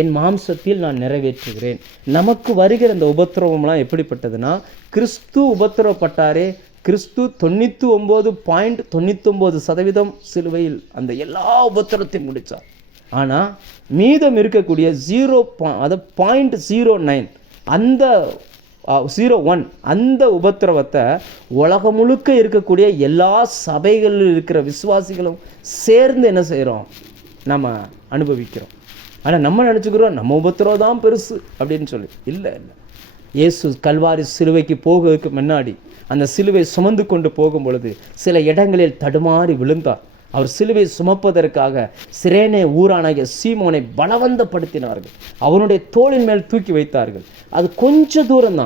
என் மாம்சத்தில் நான் நிறைவேற்றுகிறேன். நமக்கு வருகிற இந்த உபத்திரவம்லாம் எப்படிப்பட்டதுன்னா, கிறிஸ்து உபத்திரவப்பட்டாரே, கிறிஸ்து 99.99% சிலுவையில் அந்த எல்லா உபத்திரத்தையும் முடித்தார். ஆனால் மீதம் இருக்கக்கூடிய 0.09 அந்த 01 அந்த உபத்திரவத்தை உலகம் முழுக்க இருக்கக்கூடிய எல்லா சபைகளில் இருக்கிற விசுவாசிகளும் சேர்ந்து என்ன செய்கிறோம்? நம்ம அனுபவிக்கிறோம். ஆனால் நம்ம நினச்சிக்கிறோம் நம்ம உபத்திரவம் தான் பெருசு அப்படின்னு சொல்லி. இல்லை, இயேசு கல்வாரி சிலுவைக்கு போகிறதுக்கு முன்னாடி அந்த சிலுவை சுமந்து கொண்டு போகும் பொழுது சில இடங்களில் தடுமாறி விழுந்தார். அவர் சிலுவை சுமப்பதற்காக சிரேனே ஊரானாகிய சீமோனை பலவந்தப்படுத்தினார்கள். அவனுடைய தோளின் மேல் தூக்கி வைத்தார்கள். அது கொஞ்ச தூரம்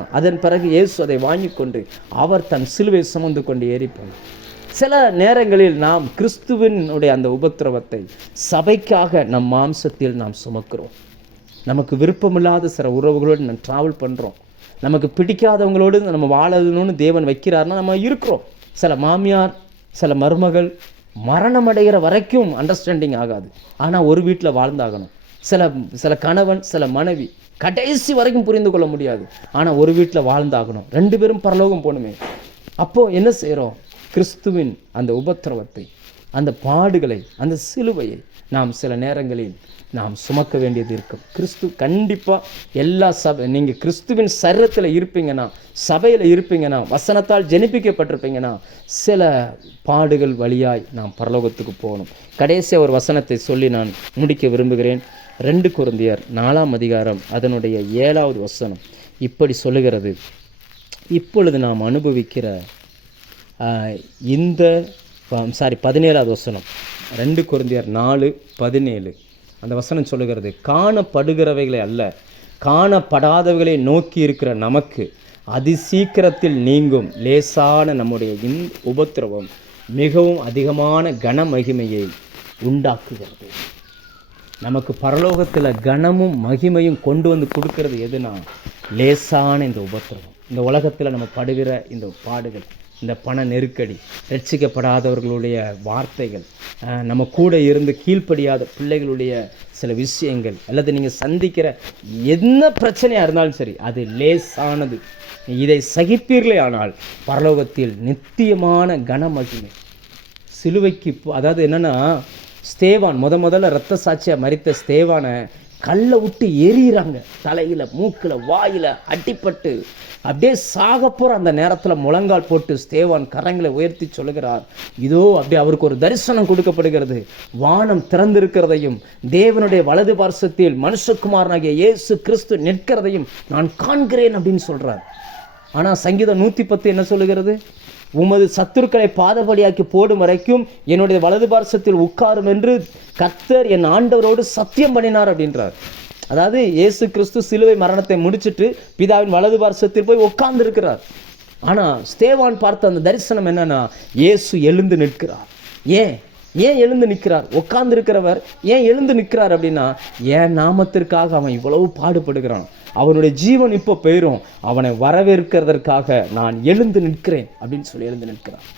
தான். அதன் பிறகு இயேசு அதை வாங்கி கொண்டு அவர் தன் சிலுவை சுமந்து கொண்டு ஏறிப்போனார். சில நேரங்களில் நாம் கிறிஸ்துவினுடைய அந்த உபத்திரவத்தை சபைக்காக நம் மாம்சத்தில் நாம் சுமக்கிறோம். நமக்கு விருப்பமில்லாத சில உறவுகளோடு நம்ம ட்ராவல் பண்ணுறோம். நமக்கு பிடிக்காதவங்களோடு நம்ம வாழணும்னு தேவன் வைக்கிறார்னா நம்ம இருக்கிறோம். சில மாமியார், சில மருமகள் மரணம் அடைகிற வரைக்கும் அண்டர்ஸ்டாண்டிங் ஆகாது. ஆனால் ஒரு வீட்டில் வாழ்ந்தாகணும். சில கணவன், சில மனைவி கடைசி வரைக்கும் புரிந்து கொள்ள முடியாது. ஆனால் ஒரு வீட்டில் வாழ்ந்தாகணும். 2 பேரும் பரலோகம் போகணுமே. அப்போது என்ன செய்கிறோம்? கிறிஸ்துவின் அந்த உபத்திரவத்தை, அந்த பாடுகளை, அந்த சிலுவையை நாம் சில நேரங்களில் நாம் சுமக்க வேண்டியது இருக்கும். கிறிஸ்து கண்டிப்பாக எல்லா நீங்கள் கிறிஸ்துவின் சரீரத்தில் இருப்பீங்கன்னா, சபையில் இருப்பீங்கன்னா, வசனத்தால் ஜெனிப்பிக்கப்பட்டிருப்பீங்கன்னா, சில பாடுகள் வழியாய் நாம் பரலோகத்துக்கு போகணும். கடைசியாக ஒரு வசனத்தை சொல்லி நான் முடிக்க விரும்புகிறேன். 2 கொரிந்தியர் 4 அதிகாரம் அதனுடைய 7வது வசனம் இப்படி சொல்லுகிறது. இப்பொழுது நாம் அனுபவிக்கிற 17வது வசனம் 2 கொரிந்தியர் 4:17 அந்த வசனம் சொல்லுகிறது, காணப்படுகிறவைகளை அல்ல காணப்படாதவைகளை நோக்கி இருக்கிற நமக்கு அதிசீக்கிரத்தில் நீங்கும் லேசான நம்முடைய இந்த உபத்திரவம் மிகவும் அதிகமான கனமகிமையை உண்டாக்குகிறது. நமக்கு பரலோகத்தில் கனமும் மகிமையும் கொண்டு வந்து கொடுக்கறது எதுனா லேசான இந்த உபத்திரவம். இந்த உலகத்தில் நம்ம படுகிற இந்த பாடுகள், இந்த பண நெருக்கடி, ரட்சிக்கப்படாதவர்களுடைய வார்த்தைகள், நம்ம கூட இருந்து கீழ்ப்படியாத பிள்ளைகளுடைய சில விஷயங்கள், அல்லது நீங்கள் சந்திக்கிற என்ன பிரச்சனையாக இருந்தாலும் சரி, அது லேசானது. இதை சகிப்பீர்களே ஆனால் பரலோகத்தில் நித்தியமான கனமகிமை. சிலுவைக்கு அதாவது என்னென்னா, ஸ்தேவான் முதல்ல இரத்த சாட்சியாக மரித்த ஸ்தேவானை கல்லை விட்டு எரியிறாங்க, தலையில் மூக்கில் வாயில் அடிப்பட்டு அப்படியே சாக போகிற அந்த நேரத்தில் முழங்கால் போட்டு ஸ்தேவான் கரங்களை உயர்த்தி சொல்லுகிறார். இதோ அப்படியே அவருக்கு ஒரு தரிசனம் கொடுக்கப்படுகிறது. வானம் திறந்திருக்கிறதையும் தேவனுடைய வலது பார்சத்தில் மனுஷகுமாரனாகிய இயேசு கிறிஸ்து நிற்கிறதையும் நான் காண்கிறேன் அப்படின்னு சொல்கிறார். ஆனால் சங்கீதம் 110 என்ன சொல்லுகிறது? உமது சத்துருக்களை பாதபடியாக்கி போடும் வரைக்கும் என்னுடைய வலது பார்சத்தில் உட்காரும் என்று கர்த்தர் என் ஆண்டவரோடு சத்தியம் பண்ணினார் அப்படின்றார். அதாவது இயேசு கிறிஸ்து சிலுவை மரணத்தை முடிச்சுட்டு பிதாவின் வலது பார்சத்தில் போய் உட்கார்ந்து இருக்கிறார். ஆனால் ஸ்தேவான் பார்த்த அந்த தரிசனம் என்னன்னா, இயேசு எழுந்து நிற்கிறார். ஏன் எழுந்து நிற்கிறார்? உட்கார்ந்து இருக்கிறவர் ஏன் எழுந்து நிற்கிறார் அப்படின்னா, என் நாமத்திற்காக அவன் இவ்வளவு பாடுபடுகிறான், அவனுடைய ஜீவன் இப்போ போயிடும், அவனை வரவேற்கிறதற்காக நான் எழுந்து நிற்கிறேன் அப்படின்னு சொல்லி எழுந்து நிற்கிறான்.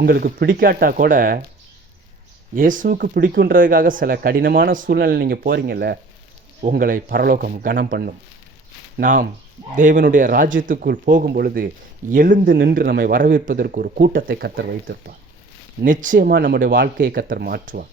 உங்களுக்கு பிடிக்காட்டா கூட இயேசுவுக்கு பிடிக்குன்றதுக்காக சில கடினமான சூழ்நிலை நீங்கள் போகிறீங்கல்ல, உங்களை பரலோகம் கனம் பண்ணும். நாம் தேவனுடைய ராஜ்யத்துக்குள் போகும் பொழுது எழுந்து நின்று நம்மை வரவேற்பதற்கு ஒரு கூட்டத்தை கர்த்தர் வைத்திருப்பார். நிச்சயமாக நம்முடைய வாழ்க்கையை கர்த்தர் மாற்றுவார்.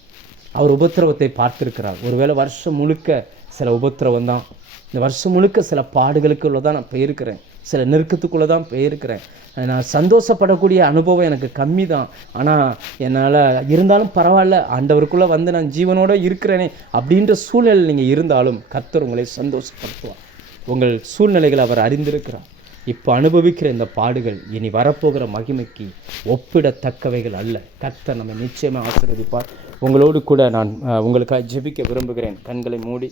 அவர் உபத்திரவத்தை பார்த்திருக்கிறார். ஒருவேளை வருஷம் முழுக்க சில உபத்திரவம் தான், இந்த வருஷம் முழுக்க சில பாடுகளுக்குள்ள தான் நான் போயிருக்கிறேன், சில நெருக்கத்துக்குள்ளே தான் போயிருக்கிறேன். நான் சந்தோஷப்படக்கூடிய அனுபவம் எனக்கு கம்மி தான், ஆனால் என்னால் இருந்தாலும் பரவாயில்ல, ஆண்டவருக்குள்ளே வந்து நான் ஜீவனோடு இருக்கிறேனே அப்படின்ற சூழ்நிலை நீங்கள் இருந்தாலும் கர்த்தர் உங்களை சந்தோஷப்படுத்துவார். உங்கள் சூழ்நிலைகளை அவர் அறிந்திருக்கிறார். இப்போ அனுபவிக்கிற இந்த பாடுகள் இனி வரப்போகிற மகிமைக்கு ஒப்பிடத்தக்கவைகள் அல்ல. கர்த்தர் நம்மை நிச்சயமாக ஆசீர்வதிப்பார். உங்களோடு கூட நான் உங்களுக்காக ஜெபிக்க விரும்புகிறேன். கண்களை மூடி